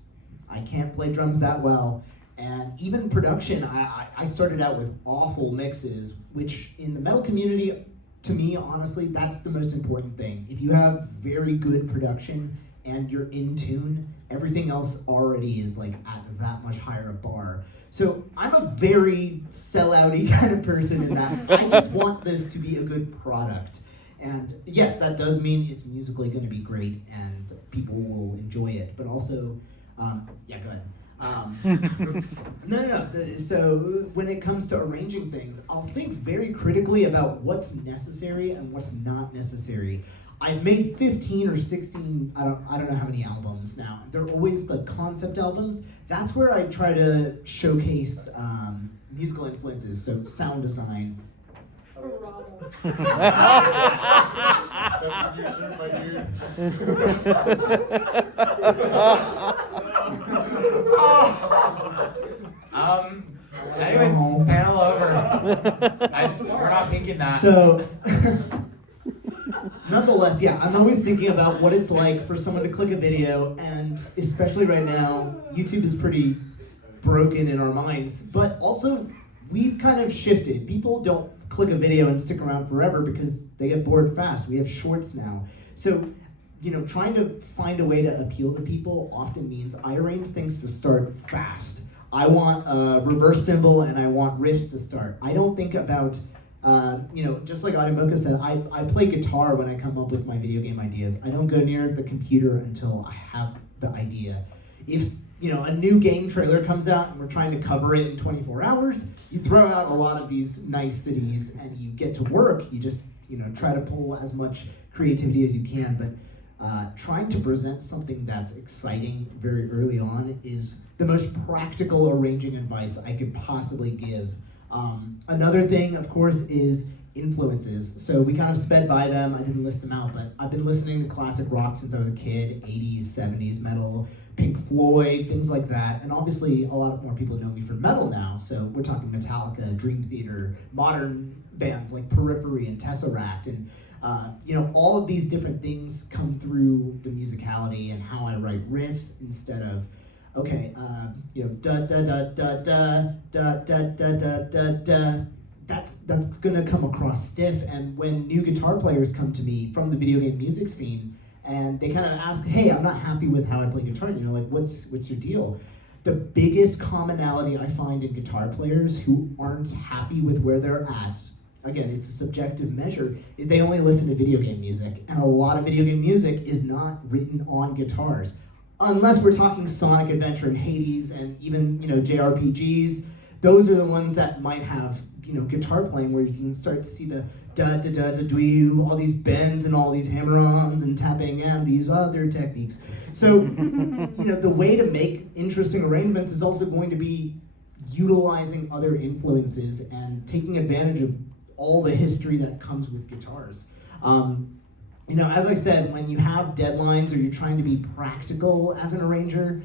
I can't play drums that well. And even production, I started out with awful mixes, which in the metal community, to me, honestly, that's the most important thing. If you have very good production and you're in tune, everything else already is like at that much higher a bar. So I'm a very sellout-y kind of person in that. I just want this to be a good product. And yes, that does mean it's musically going to be great and people will enjoy it. But also, yeah, go ahead. No. So when it comes to arranging things, I'll think very critically about what's necessary and what's not necessary. I've made 15 or 16, I don't know how many albums now. They're always like concept albums. That's where I try to showcase musical influences, so sound design. That's produced by you. Anyways, panel over. We're not picking that. So, nonetheless, yeah, I'm always thinking about what it's like for someone to click a video, and especially right now, YouTube is pretty broken in our minds, but also we've kind of shifted. People don't click a video and stick around forever because they get bored fast. We have shorts now. So, trying to find a way to appeal to people often means I arrange things to start fast. I want a reverse cymbal and I want riffs to start. I don't think about, just like AudioMocha said, I play guitar when I come up with my video game ideas. I don't go near the computer until I have the idea. If a new game trailer comes out and we're trying to cover it in 24 hours, you throw out a lot of these nice cities and you get to work. You just, try to pull as much creativity as you can, but trying to present something that's exciting very early on is the most practical arranging advice I could possibly give. Another thing, of course, is influences. So we kind of sped by them. I didn't list them out, but I've been listening to classic rock since I was a kid, 80s, 70s metal, Pink Floyd, things like that. And obviously, a lot more people know me for metal now. So we're talking Metallica, Dream Theater, modern bands like Periphery and Tesseract. And all of these different things come through the musicality and how I write riffs instead of, okay, da da da da da da da da da da da. That's gonna come across stiff. And when new guitar players come to me from the video game music scene and they kind of ask, hey, I'm not happy with how I play guitar, what's your deal? The biggest commonality I find in guitar players who aren't happy with where they're at, again, it's a subjective measure, is they only listen to video game music. And a lot of video game music is not written on guitars. Unless we're talking Sonic Adventure and Hades and even, JRPGs, those are the ones that might have, guitar playing where you can start to see the da-da-da-da-dwee, all these bends and all these hammer-ons and tapping and these other techniques. So, the way to make interesting arrangements is also going to be utilizing other influences and taking advantage of all the history that comes with guitars. As I said, when you have deadlines or you're trying to be practical as an arranger,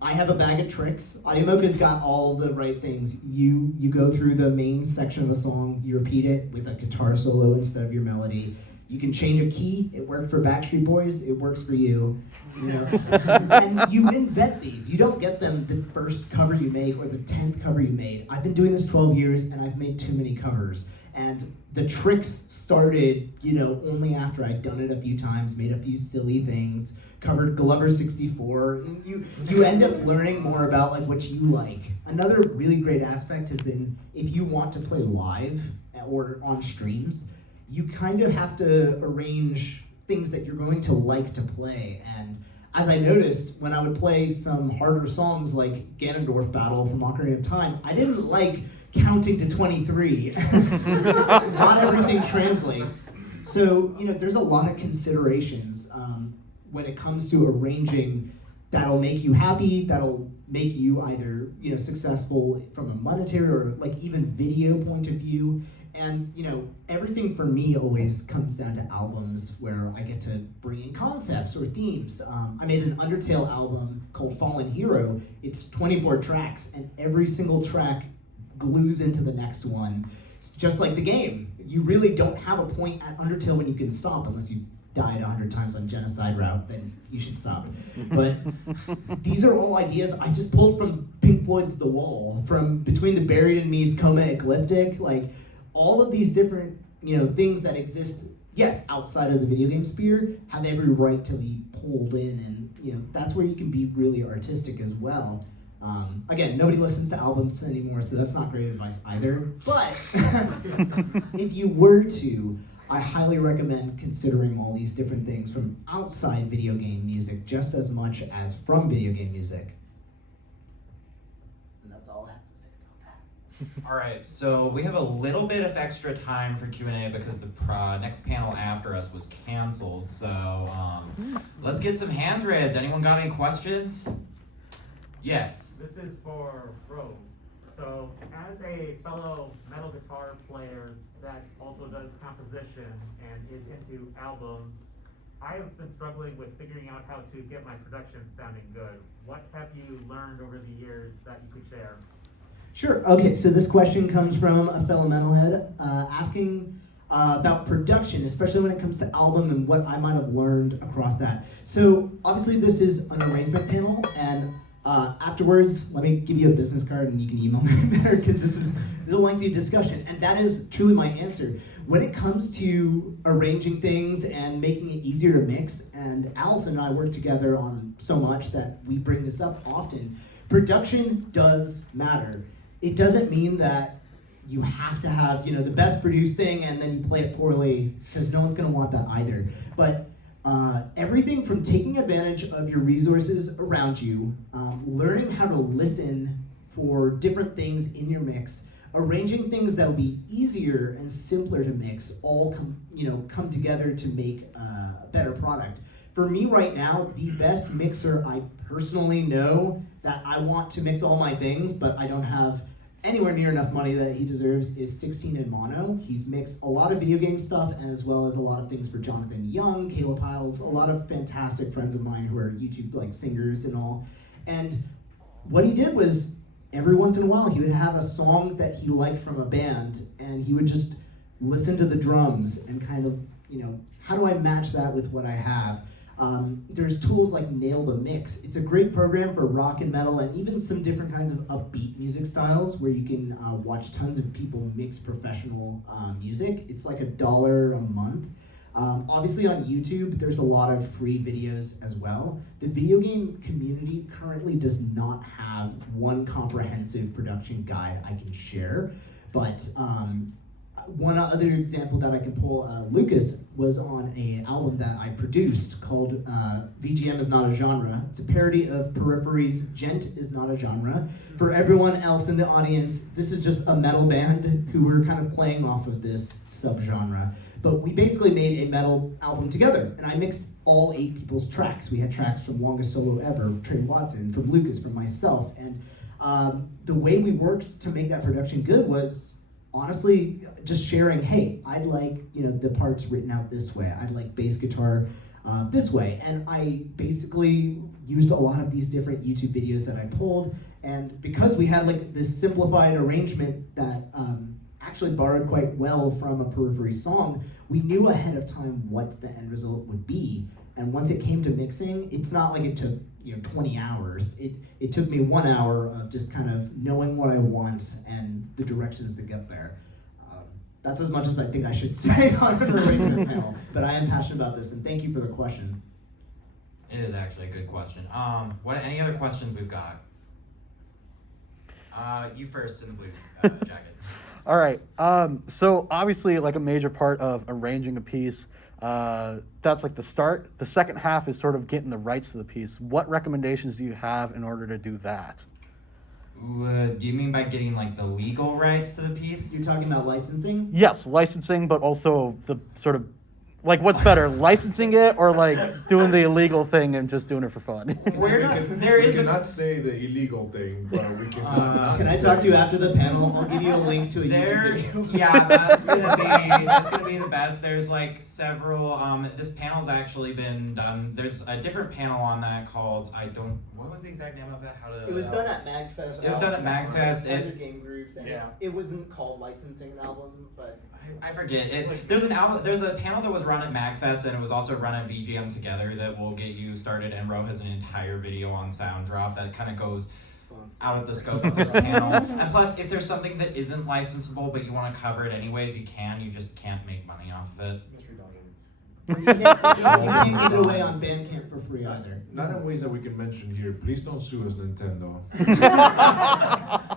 I have a bag of tricks. AudioMocha's got all the right things. You go through the main section of a song, you repeat it with a guitar solo instead of your melody. You can change a key. It worked for Backstreet Boys. It works for you. And you invent these. You don't get them the first cover you make or the 10th cover you made. I've been doing this 12 years and I've made too many covers. And the tricks started, only after I'd done it a few times, made a few silly things, covered Glover 64. And you end up learning more about what you like. Another really great aspect has been if you want to play live or on streams, you kind of have to arrange things that you're going to like to play. And as I noticed, when I would play some harder songs like Ganondorf Battle from Ocarina of Time, I didn't like counting to 23. Not everything translates. So, there's a lot of considerations when it comes to arranging that'll make you happy, that'll make you either, successful from a monetary or even video point of view. And, everything for me always comes down to albums where I get to bring in concepts or themes. I made an Undertale album called Fallen Hero. It's 24 tracks, and every single track glues into the next one. It's just like the game. You really don't have a point at Undertale when you can stop unless you died 100 times on genocide route, then you should stop. But these are all ideas I just pulled from Pink Floyd's The Wall, from Between the Buried and Me's Coma Ecliptic, like all of these different things that exist, yes, outside of the video game sphere, have every right to be pulled in, and that's where you can be really artistic as well. Again, nobody listens to albums anymore, so that's not great advice either. But if you were to, I highly recommend considering all these different things from outside video game music just as much as from video game music. And that's all I have to say about that. All right, so we have a little bit of extra time for Q&A because the next panel after us was canceled. So let's get some hands raised. Anyone got any questions? Yes. This is for Rogue. So, as a fellow metal guitar player that also does composition and is into albums, I have been struggling with figuring out how to get my production sounding good. What have you learned over the years that you could share? Sure. Okay, so this question comes from a fellow metalhead asking about production, especially when it comes to album and what I might have learned across that. So, obviously, this is an arrangement panel, and afterwards, let me give you a business card and you can email me there because this is a lengthy discussion. And that is truly my answer. When it comes to arranging things and making it easier to mix, and Alison and I work together on so much that we bring this up often, production does matter. It doesn't mean that you have to have the best produced thing and then you play it poorly, because no one's going to want that either. But everything from taking advantage of your resources around you, learning how to listen for different things in your mix, arranging things that will be easier and simpler to mix, all come together to make a better product. For me right now, the best mixer I personally know that I want to mix all my things, but I don't have anywhere near enough money that he deserves, is 16 in Mono. He's mixed a lot of video game stuff as well as a lot of things for Jonathan Young, Caleb Hiles, a lot of fantastic friends of mine who are YouTube singers and all. And what he did was every once in a while he would have a song that he liked from a band and he would just listen to the drums and kind of, how do I match that with what I have? There's tools like Nail the Mix. It's a great program for rock and metal and even some different kinds of upbeat music styles where you can watch tons of people mix professional music. It's like $1 a month. Obviously on YouTube, there's a lot of free videos as well. The video game community currently does not have one comprehensive production guide I can share, but one other example that I can pull, Lucas was on an album that I produced called VGM is Not a Genre. It's a parody of Periphery's Gent is Not a Genre. For everyone else in the audience, this is just a metal band who were kind of playing off of this subgenre. But we basically made a metal album together, and I mixed all 8 people's tracks. We had tracks from Longest Solo Ever, Trey Watson, from Lucas, from myself, and the way we worked to make that production good was honestly just sharing, hey, I'd like the parts written out this way, I'd like bass guitar this way, and I basically used a lot of these different YouTube videos that I pulled, and because we had this simplified arrangement that actually borrowed quite well from a Periphery song, we knew ahead of time what the end result would be, and once it came to mixing, it's not like it took 20 hours. It took me 1 hour of just kind of knowing what I want and the directions to get there. That's as much as I think I should say on an arrangement panel, but I am passionate about this, and thank you for the question. It is actually a good question. Any other questions we've got? You first in the blue jacket. All right. So obviously, a major part of arranging a piece, that's the start. The second half is sort of getting the rights to the piece. What recommendations do you have in order to do that? Do you mean by getting the legal rights to the piece? You're talking about licensing? Yes, licensing, but also the sort of what's better, licensing it or doing the illegal thing and just doing it for fun? We cannot say the illegal thing, but we can. Can I talk to you after the panel? I'll give you a link to a YouTube video. Yeah, that's gonna be the best. There's several. This panel's actually been done. There's a different panel on that called what was the exact name of it? It was done at MagFest. It was done at MagFest. Game groups, and it wasn't called licensing an album, but I forget. There's a panel that was run run at MagFest, and it was also run at VGM together that will get you started. And Ro has an entire video on sound drop that kind of goes out of the scope of this panel. And plus, if there's something that isn't licensable but you want to cover it anyways, you can. You just can't make money off of it. Mystery Dungeon. You can't give it away on Bandcamp for free either. Not in ways that we can mention here. Please don't sue us, Nintendo.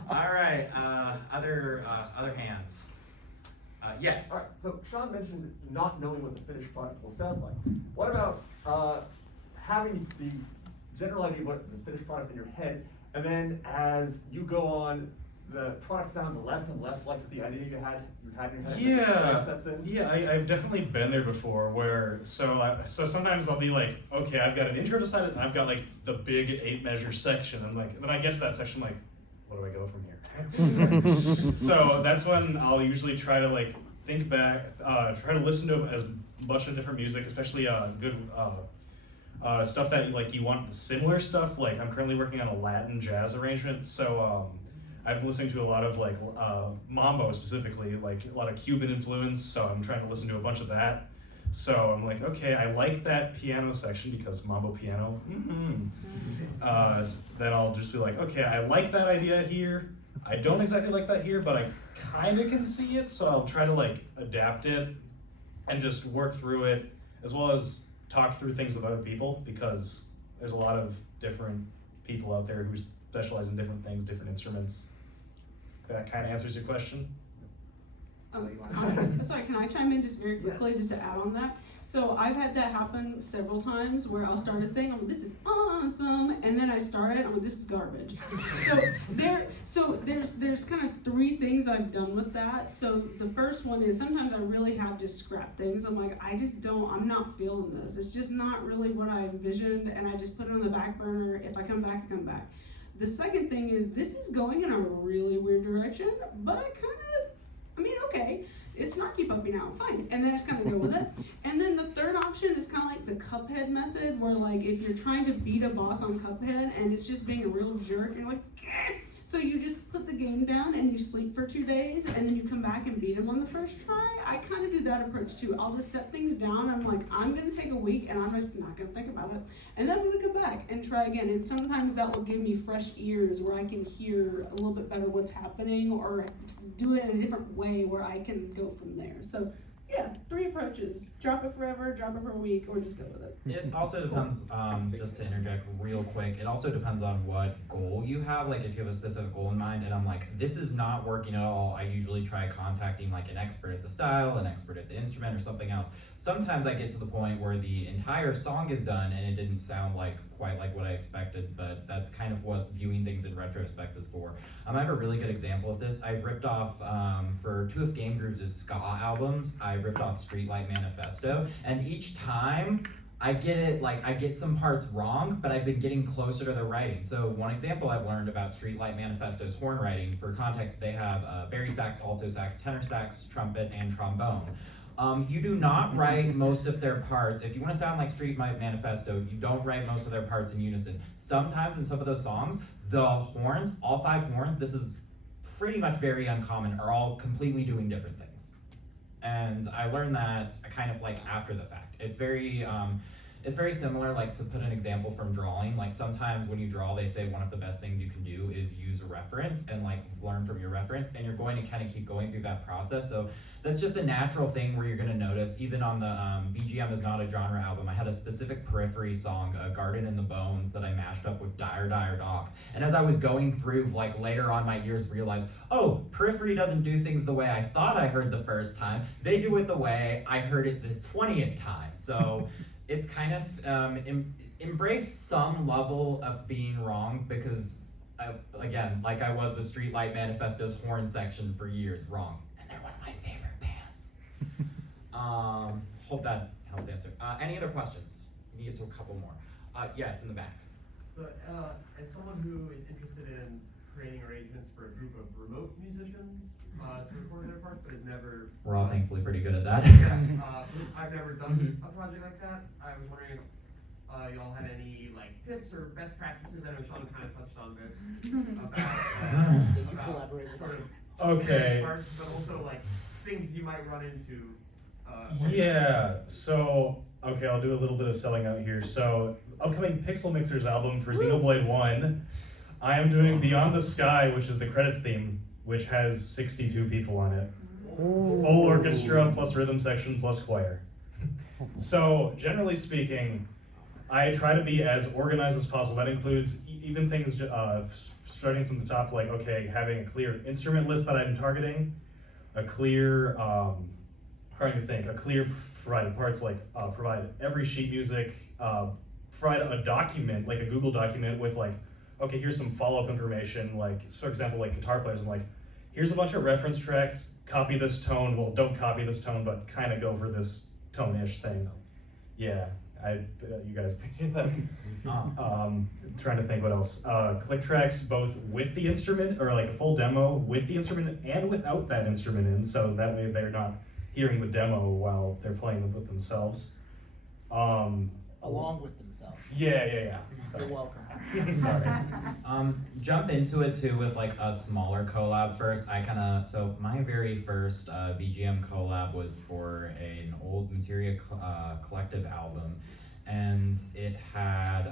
All right, other hands. Yes. All right, so Sean mentioned not knowing what the finished product will sound like. What about having the general idea of what the finished product in your head, and then as you go on, the product sounds less and less like the idea you had in your head? Yeah, Sets in? yeah, I've definitely been there before. Where so sometimes I'll be like, okay, I've got an intro decided, and I've got like the big 8-measure section. I'm like, then I get to that section, like, what do I go from here? So that's when I'll usually try to like think back, try to listen to as much of different music, especially good stuff that like you want similar stuff. Like I'm currently working on a Latin jazz arrangement, so I've been listening to a lot of like mambo specifically, like a lot of Cuban influence. So I'm trying to listen to a bunch of that. So I'm like, okay, I like that piano section because mambo piano. Then I'll just be like, okay, I like that idea here. I don't exactly like that here, but I kind of can see it. So I'll try to like adapt it and just work through it, as well as talk through things with other people, because there's a lot of different people out there who specialize in different things, different instruments. That kind of answers your question. Sorry, can I chime in just very quickly, just to add on that? So I've had that happen several times where I'll start a thing, I'm like, this is awesome, and then I start it, I'm like, this is garbage. So there's kind of 3 things I've done with that. So the first one is sometimes I really have just scrapped things. I'm like, I'm not feeling this. It's just not really what I envisioned, and I just put it on the back burner. If I come back, I come back. The second thing is, this is going in a really weird direction, but okay, it's snarky puppy now, fine. And then I just kind of go with it. And then the third option is kind of like the Cuphead method, where like if you're trying to beat a boss on Cuphead and it's just being a real jerk, and you're like, eh. So you just put the game down and you sleep for 2 days, and then you come back and beat him on the first try. I kind of do that approach too. I'll just set things down. I'm like, I'm gonna take a week and I'm just not gonna think about it. And then I'm gonna come back and try again. And sometimes that will give me fresh ears where I can hear a little bit better what's happening, or do it in a different way where I can go from there. So yeah, 3 approaches. Drop it forever, drop it for a week, or just go with it. It also depends, just to interject real quick, it also depends on what goal you have. Like if you have a specific goal in mind and I'm like, this is not working at all, I usually try contacting like an expert at the style, an expert at the instrument, or something else. Sometimes I get to the point where the entire song is done and it didn't sound like quite like what I expected, but that's kind of what viewing things in retrospect is for. I have a really good example of this. I've ripped off, for 2 of Game Grooves' ska albums, I ripped off Streetlight Manifesto, and each time I get it, like I get some parts wrong, but I've been getting closer to the writing. So one example I've learned about Streetlight Manifesto's horn writing, for context, they have bari sax, alto sax, tenor sax, trumpet, and trombone. You do not write most of their parts. If you want to sound like Streetlight Manifesto, you don't write most of their parts in unison. Sometimes in some of those songs, the horns, all 5 horns, this is pretty much very uncommon, are all completely doing different things. And I learned that kind of like after the fact. It's very similar, like to put an example from drawing, like sometimes when you draw, they say one of the best things you can do is use a reference and like learn from your reference, and you're going to kind of keep going through that process. So that's just a natural thing where you're gonna notice, even on the VGM is Not a Genre album, I had a specific Periphery song, Garden in the Bones, that I mashed up with Dire Dire Docks. And as I was going through, like later on, my ears realized, oh, Periphery doesn't do things the way I thought I heard the first time. They do it the way I heard it the 20th time. So it's kind of embrace some level of being wrong, because again, like I was with Streetlight Manifesto's horn section for years, wrong. And they're one of my favorite bands. Hope that helps answer. Any other questions? We can get to a couple more. Yes, in the back. But as someone who is interested in creating arrangements for a group of remote musicians to record their parts, but has never... We're all thankfully pretty good at that. I've never done a project like that. I was wondering if y'all had any like tips or best practices. I know Sean kind of touched on this about collaborate sort of Okay. parts, but also like things you might run into Yeah, so, okay, I'll do a little bit of selling out here. So, upcoming Pixel Mixers album for Xenoblade 1, I am doing Beyond the Sky, which is the credits theme, which has 62 people on it. Full orchestra, plus rhythm section, plus choir. So, generally speaking, I try to be as organized as possible. That includes even things starting from the top, like, okay, having a clear instrument list that I'm targeting, a clear, trying to think, a clear provided parts, like provide every sheet music, provide a document, like a Google document with like, okay, here's some follow-up information, like, for example, like guitar players, I'm like, here's a bunch of reference tracks, copy this tone, well, don't copy this tone, but kind of go for this tone-ish thing. Yeah, you guys appreciate that. Trying to think what else. Click tracks both with the instrument, or like a full demo with the instrument and without that instrument in, so that way they're not hearing the demo while they're playing with themselves. Along with themselves. Yeah. You're welcome. Sorry. Jump into it too with like a smaller collab first. So my very first VGM collab was for an old Materia collective album, and it had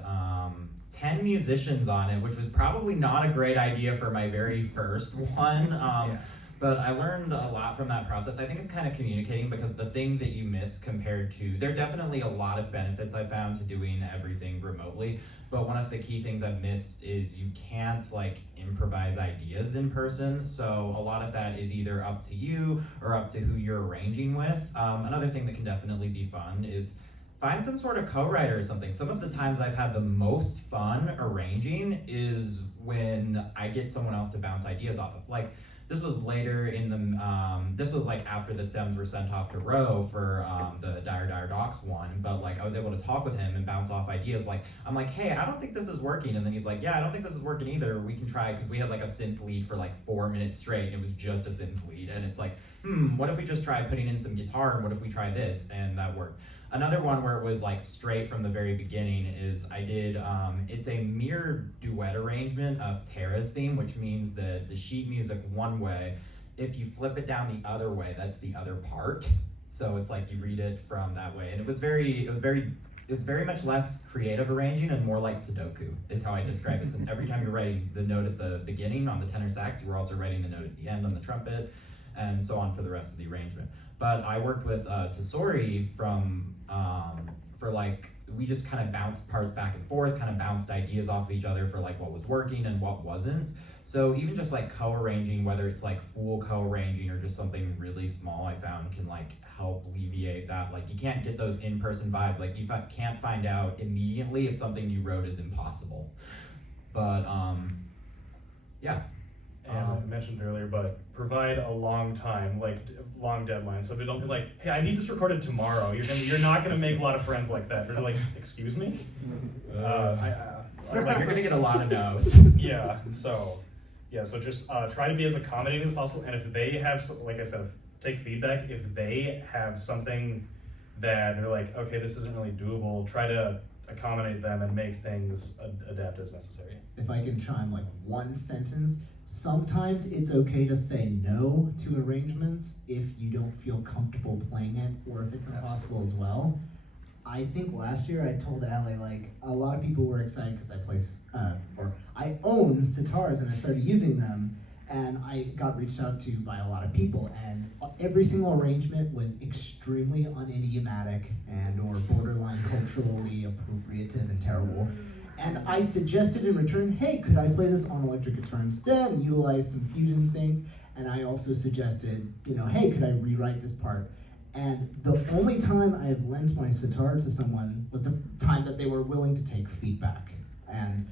10 musicians on it, which was probably not a great idea for my very first one. But I learned a lot from that process. I think it's kind of communicating, because the thing that you miss compared to, there are definitely a lot of benefits I found to doing everything remotely, but one of the key things I've missed is you can't like improvise ideas in person. So a lot of that is either up to you or up to who you're arranging with. Another thing that can definitely be fun is find some sort of co-writer or something. Some of the times I've had the most fun arranging is when I get someone else to bounce ideas off of. Like, this was later in the, this was like after the stems were sent off to Roe for the Dire Docs one, but like I was able to talk with him and bounce off ideas. Like, I'm like, hey, I don't think this is working. And then he's like, yeah, I don't think this is working either. We can try, because we had like a synth lead for like 4 minutes straight, and it was just a synth lead. And it's like, what if we just try putting in some guitar, and what if we try this? And that worked. Another one where it was like straight from the very beginning is I did, it's a mirrored duet arrangement of Terra's theme, which means that the sheet music one way, if you flip it down the other way, that's the other part. So it's like you read it from that way. And it was very much less creative arranging and more like Sudoku is how I describe it. Since every time you're writing the note at the beginning on the tenor sax, you were also writing the note at the end on the trumpet, and so on for the rest of the arrangement. But I worked with Tesori for like, we just kind of bounced parts back and forth, kind of bounced ideas off of each other for like what was working and what wasn't. So even just like co-arranging, whether it's like full co-arranging or just something really small, I found can like help alleviate that. Like, you can't get those in-person vibes. Like, you can't find out immediately if something you wrote is impossible. But yeah. And I mentioned earlier, but provide a long time, like long deadline. So they don't be like, hey, I need this recorded tomorrow. You're not gonna make a lot of friends like that. They're like, excuse me? You're gonna get a lot of no's. Yeah, so just try to be as accommodating as possible. And if they have, like I said, take feedback. If they have something that they're like, okay, this isn't really doable, try to accommodate them and make things adapt as necessary. If I can chime like one sentence, sometimes it's okay to say no to arrangements if you don't feel comfortable playing it, or if it's impossible as well. I think last year I told Ali, like, a lot of people were excited because I own sitars and I started using them, and I got reached out to by a lot of people, and every single arrangement was extremely unidiomatic and or borderline culturally appropriative and terrible. And I suggested in return, hey, could I play this on electric guitar instead and utilize some fusion things? And I also suggested, hey, could I rewrite this part? And the only time I have lent my sitar to someone was the time that they were willing to take feedback. And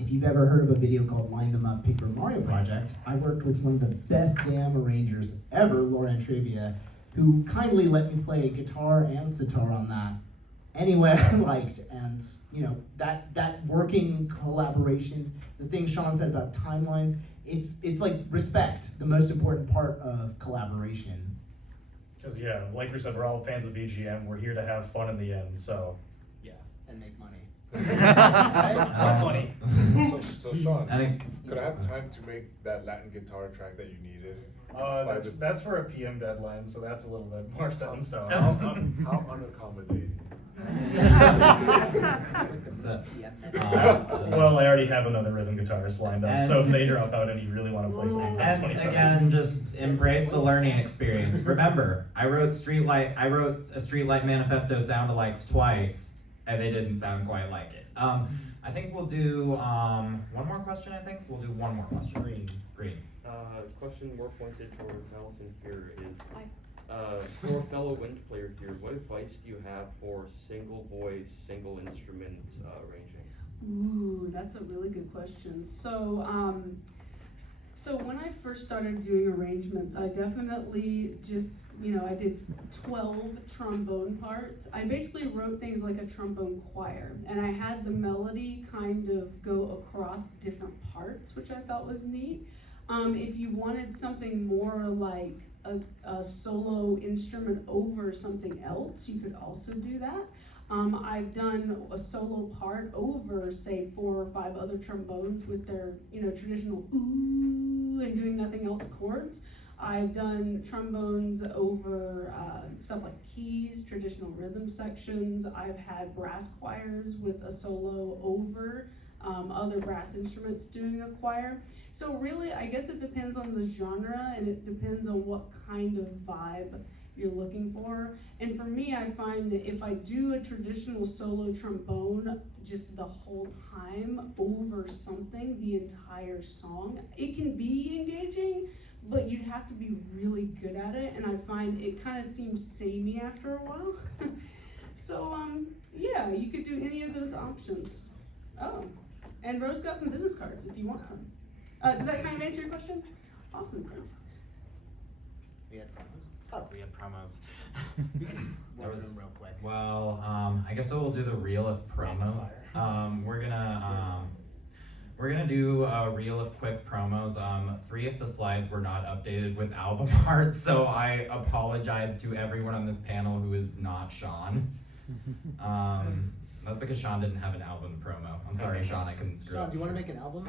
if you've ever heard of a video called Line Them Up Paper Mario Project, I worked with one of the best damn arrangers ever, Laura Antrevia, who kindly let me play guitar and sitar on that any way I liked. And that working collaboration, the thing Sean said about timelines, it's like respect, the most important part of collaboration. Because like we said, we're all fans of VGM. We're here to have fun in the end, so yeah. And make money. Money. So Sean, I think. could I have time to make that Latin guitar track that you needed? That's for a PM deadline, so that's a little bit more set in stone. How unaccommodating. Well, I already have another rhythm guitarist lined up, so if they drop out and you really want to play something, And 27. again, just embrace the learning experience. Remember, I wrote a Streetlight Manifesto sound-alikes twice, and they didn't sound quite like it. I think we'll do one more question. Green. Question more pointed towards Alison here is, for a fellow wind player here, what advice do you have for single voice, single instrument arranging? Ooh, that's a really good question. So when I first started doing arrangements, I definitely just, I did 12 trombone parts. I basically wrote things like a trombone choir, and I had the melody kind of go across different parts, which I thought was neat. If you wanted something more like a solo instrument over something else, you could also do that. I've done a solo part over, say, 4 or 5 other trombones with their, traditional ooh and doing nothing else chords. I've done trombones over stuff like keys, traditional rhythm sections. I've had brass choirs with a solo over other brass instruments doing a choir. So really, I guess it depends on the genre, and it depends on what kind of vibe you're looking for. And for me, I find that if I do a traditional solo trombone just the whole time over something, the entire song, it can be engaging, but you'd have to be really good at it, and I find it kind of seems samey after a while. So yeah, you could do any of those options. Oh, and Rose got some business cards if you want some. Did that kind of answer your question? Awesome, thanks. We had promos. Oh, we had promos. There was real quick. Well, I guess we'll do the reel of promo. We're gonna do a reel of quick promos. 3 of the slides were not updated with album art, so I apologize to everyone on this panel who is not Sean. That's because Sean didn't have an album promo. I'm sorry, Sean, I couldn't screw Sean, up. do you want to make an album?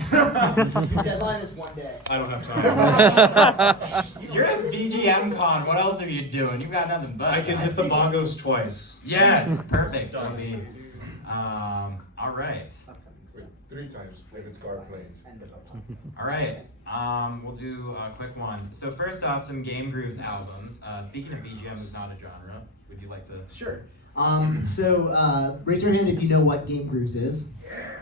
Your deadline is 1 day. I don't have time. You're at VGMCON. What else are you doing? You've got nothing but. I can hit the bongos twice. Yes, perfect. That'll be. All right. Wait, 3 times if it's guard playing. All right. We'll do quick ones. So first off, some Game Grooves albums. Speaking of VGM is not a genre. Would you like to? Sure. So raise your hand if you know what Game Grooves is. Yeah.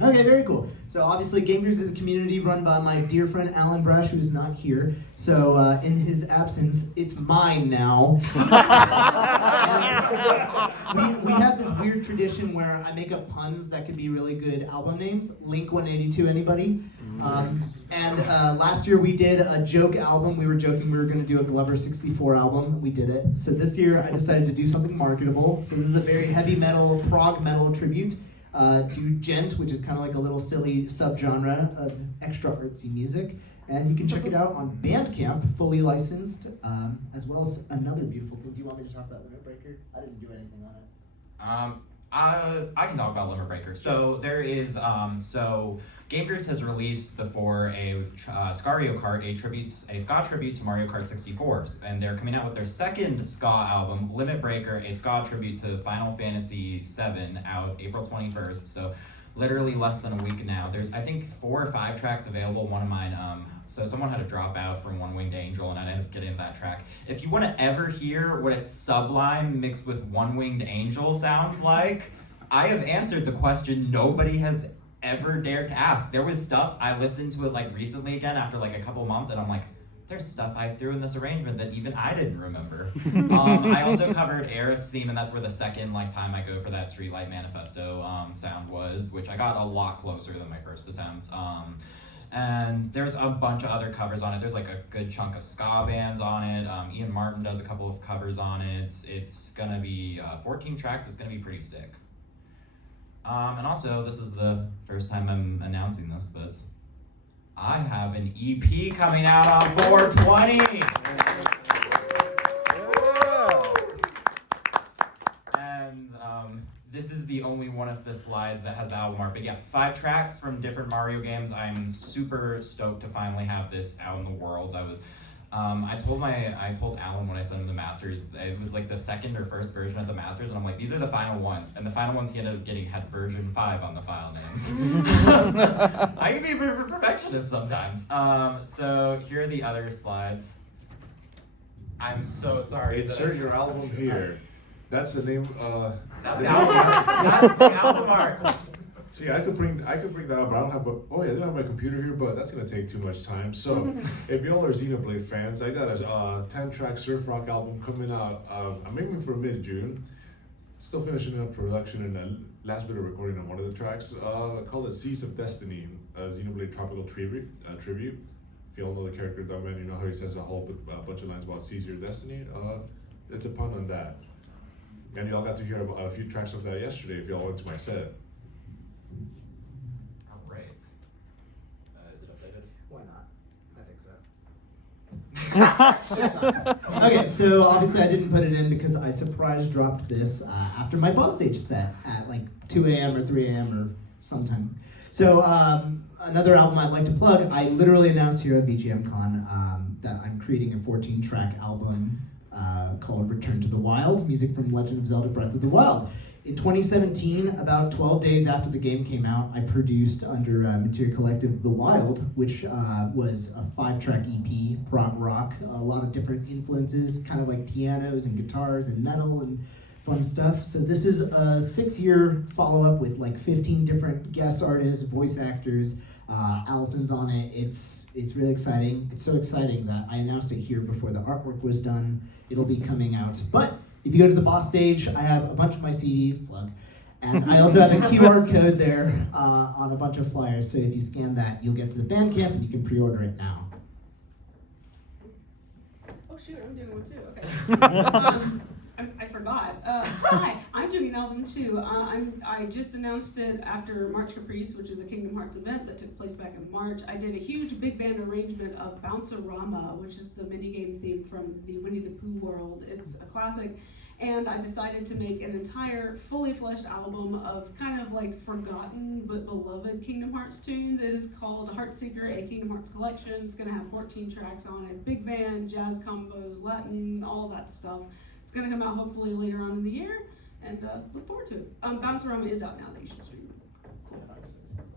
Okay, very cool. So obviously Game Grooves is a community run by my dear friend Alan Brash, who is not here. So in his absence, it's mine now. we have this weird tradition where I make up puns that could be really good album names. Link 182, anybody? And last year we did a joke album. We were joking we were going to do a Glover 64 album. We did it. So this year I decided to do something marketable. So this is a very heavy metal, prog metal tribute to Gent, which is kind of like a little silly subgenre of extra artsy music. And you can check it out on Bandcamp, fully licensed, as well as another beautiful thing. Do you want me to talk about Limit Breaker? I didn't do anything on it. I can talk about Limit Breaker. So there is, Game Grooves has released before a Scario Kart, a ska tribute to Mario Kart 64, and they're coming out with their second ska album, Limit Breaker, a ska tribute to Final Fantasy VII, out April 21st. So literally less than a week now. There's I think 4 or 5 tracks available. One of mine, so someone had to drop out from One Winged Angel, and I ended up getting that track. If you want to ever hear what it's Sublime mixed with One Winged Angel sounds like, I have answered the question nobody has ever dared to ask. There was stuff, I listened to it like recently again after like a couple months, and I'm like, there's stuff I threw in this arrangement that even I didn't remember. I also covered Arif's theme, and that's where the second time I go for that Streetlight Manifesto sound was, which I got a lot closer than my first attempt. And there's a bunch of other covers on it. There's like a good chunk of ska bands on it. Ian Martin does a couple of covers on it. It's gonna be 14 tracks. It's gonna be pretty sick. And also, this is the first time I'm announcing this, but I have an EP coming out on 420. And this is the the only one of the slides that has the album art. But yeah, 5 tracks from different Mario games. I'm super stoked to finally have this out in the world. I told Alan when I sent him the masters, it was like the second or first version of the masters, and I'm like, these are the final ones. And the final ones he ended up getting had version 5 on the file names. I can be a bit of a perfectionist sometimes. So here are the other slides. I'm so sorry. Insert your album here. That's the name. That's the album art. That's the album art. See, I could bring that up, but I don't have. Oh yeah, I do have my computer here, but that's gonna take too much time. So, if y'all are Xenoblade fans, I got a 10-track surf rock album coming out. I'm aiming for mid-June. Still finishing up production and the last bit of recording on one of the tracks. Called it "Seas of Destiny," Xenoblade Tropical Tribute. If y'all know the character Dumbman, you know how he says a whole bunch of lines about "Seize Your Destiny." It's a pun on that. And y'all got to hear a few tracks of that yesterday if y'all went to my set. Alright. Is it updated? Why not? I think so. Okay, so obviously I didn't put it in because I surprise dropped this after my boss stage set at like 2 a.m. or 3 a.m. or sometime. So another album I'd like to plug, I literally announced here at VGMCON that I'm creating a 14-track album called Return to the Wild, music from Legend of Zelda Breath of the Wild. In 2017, about 12 days after the game came out, I produced under Materia Collective The Wild, which was a 5-track EP, prog rock, a lot of different influences, kind of like pianos and guitars and metal and fun stuff. So this is a 6-year follow-up with like 15 different guest artists, voice actors. Alison's on it. It's really exciting. It's so exciting that I announced it here before the artwork was done. It'll be coming out. But if you go to the boss stage, I have a bunch of my CDs, plug, and I also have a QR code there on a bunch of flyers. So if you scan that, you'll get to the Bandcamp and you can pre-order it now. Oh shoot, I'm doing one too. Okay. I forgot. Hi, I'm doing an album too. I just announced it after March Caprice, which is a Kingdom Hearts event that took place back in March. I did a huge big band arrangement of Bounce-A-Rama, which is the minigame theme from the Winnie the Pooh world. It's a classic. And I decided to make an entire fully fleshed album of kind of like forgotten but beloved Kingdom Hearts tunes. It is called Heartseeker, a Kingdom Hearts collection. It's gonna have 14 tracks on it, big band, jazz combos, Latin, all that stuff. It's gonna come out hopefully later on in the year, and look forward to it. Bounce-A-Rama is out now that you should stream it.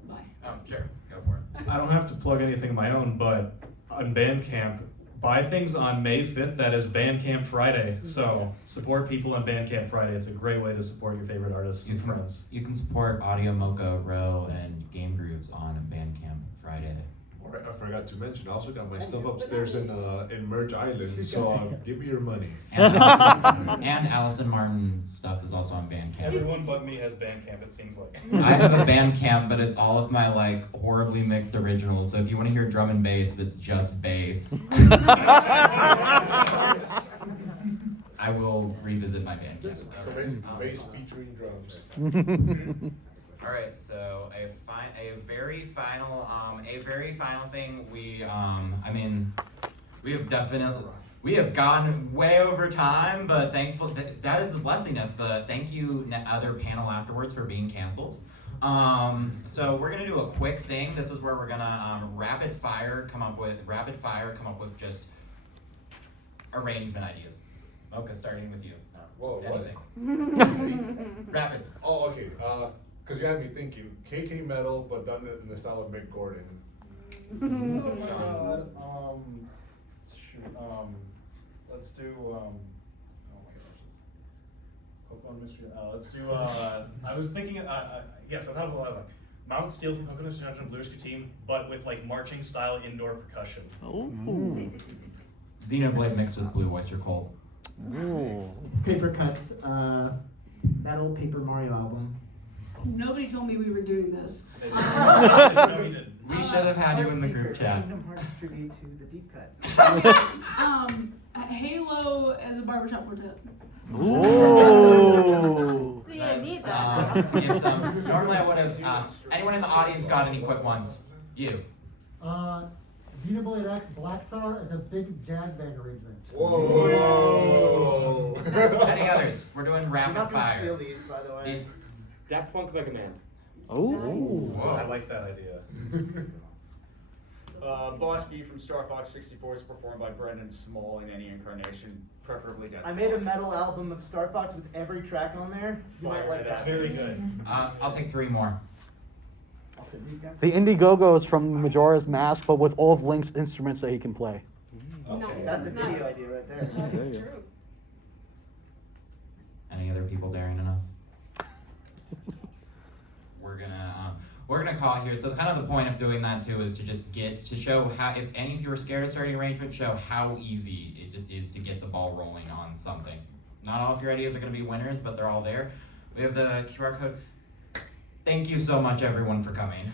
Bye. Sure, go for it. I don't have to plug anything of my own, but on Bandcamp, buy things on May 5th. That is Bandcamp Friday. So support people on Bandcamp Friday. It's a great way to support your favorite artists and friends. You can support AudioMocha, Row, and Game Grooves on Bandcamp Friday. Alright, I forgot to mention, I also got my stuff upstairs in Merge Island, so give me your money. And Alison Martin's stuff is also on Bandcamp. Everyone but me has Bandcamp, it seems like. I have a Bandcamp, but it's all of my like horribly mixed originals. So if you want to hear drum and bass, that's just bass. I will revisit my Bandcamp. So basically, bass featuring drums. All right, so a very final thing. We have gone way over time, but thankful that is the blessing of the thank you other panel afterwards for being canceled. So we're gonna do a quick thing. This is where we're gonna rapid fire come up with just arrangement ideas. Mocha, starting with you. Whoa, Just what? anything. Rapid. Oh, okay. Because you had me thinking KK metal, but done it in the style of Mick Gordon. Let's do, oh my gosh, Pokemon Mystery, let's do, I was thinking, yes, I thought of a lot of like, Mount Steel from Pokemon Mystery Dungeon, Bluish Team, but with like marching style indoor percussion. Xenoblade mixed with Blue Oyster Cult. Paper Cuts, metal Paper Mario album. Nobody told me we were doing this. We should have had you in the group chat. Kingdom Hearts tribute to the deep cuts. Halo as a barbershop quartet. Ooh. See, I need that. Give some. Normally I would have. Anyone in the audience got any quick ones? You. Xenoblade X Black Tar is a big jazz band arrangement. Whoa! Any others? We're doing rapid fire. Steal these, by the way. Daft Punk Mega Man. Ooh. I like that idea. Bosky from Star Fox 64 is performed by Brendan Small in any incarnation, preferably Death. I made a metal album of Star Fox with every track on there. You might like That's that. very good. I'll take 3 more. The Indiegogos from Majora's Mask, but with all of Link's instruments that he can play. Okay. That's a video idea right there. There you go. True. Any other people daring enough? We're gonna call here. So kind of the point of doing that too is to just show how, if any of you are scared of starting arrangement, show how easy it just is to get the ball rolling on something. Not all of your ideas are gonna be winners, but they're all there. We have the QR code. Thank you so much everyone for coming.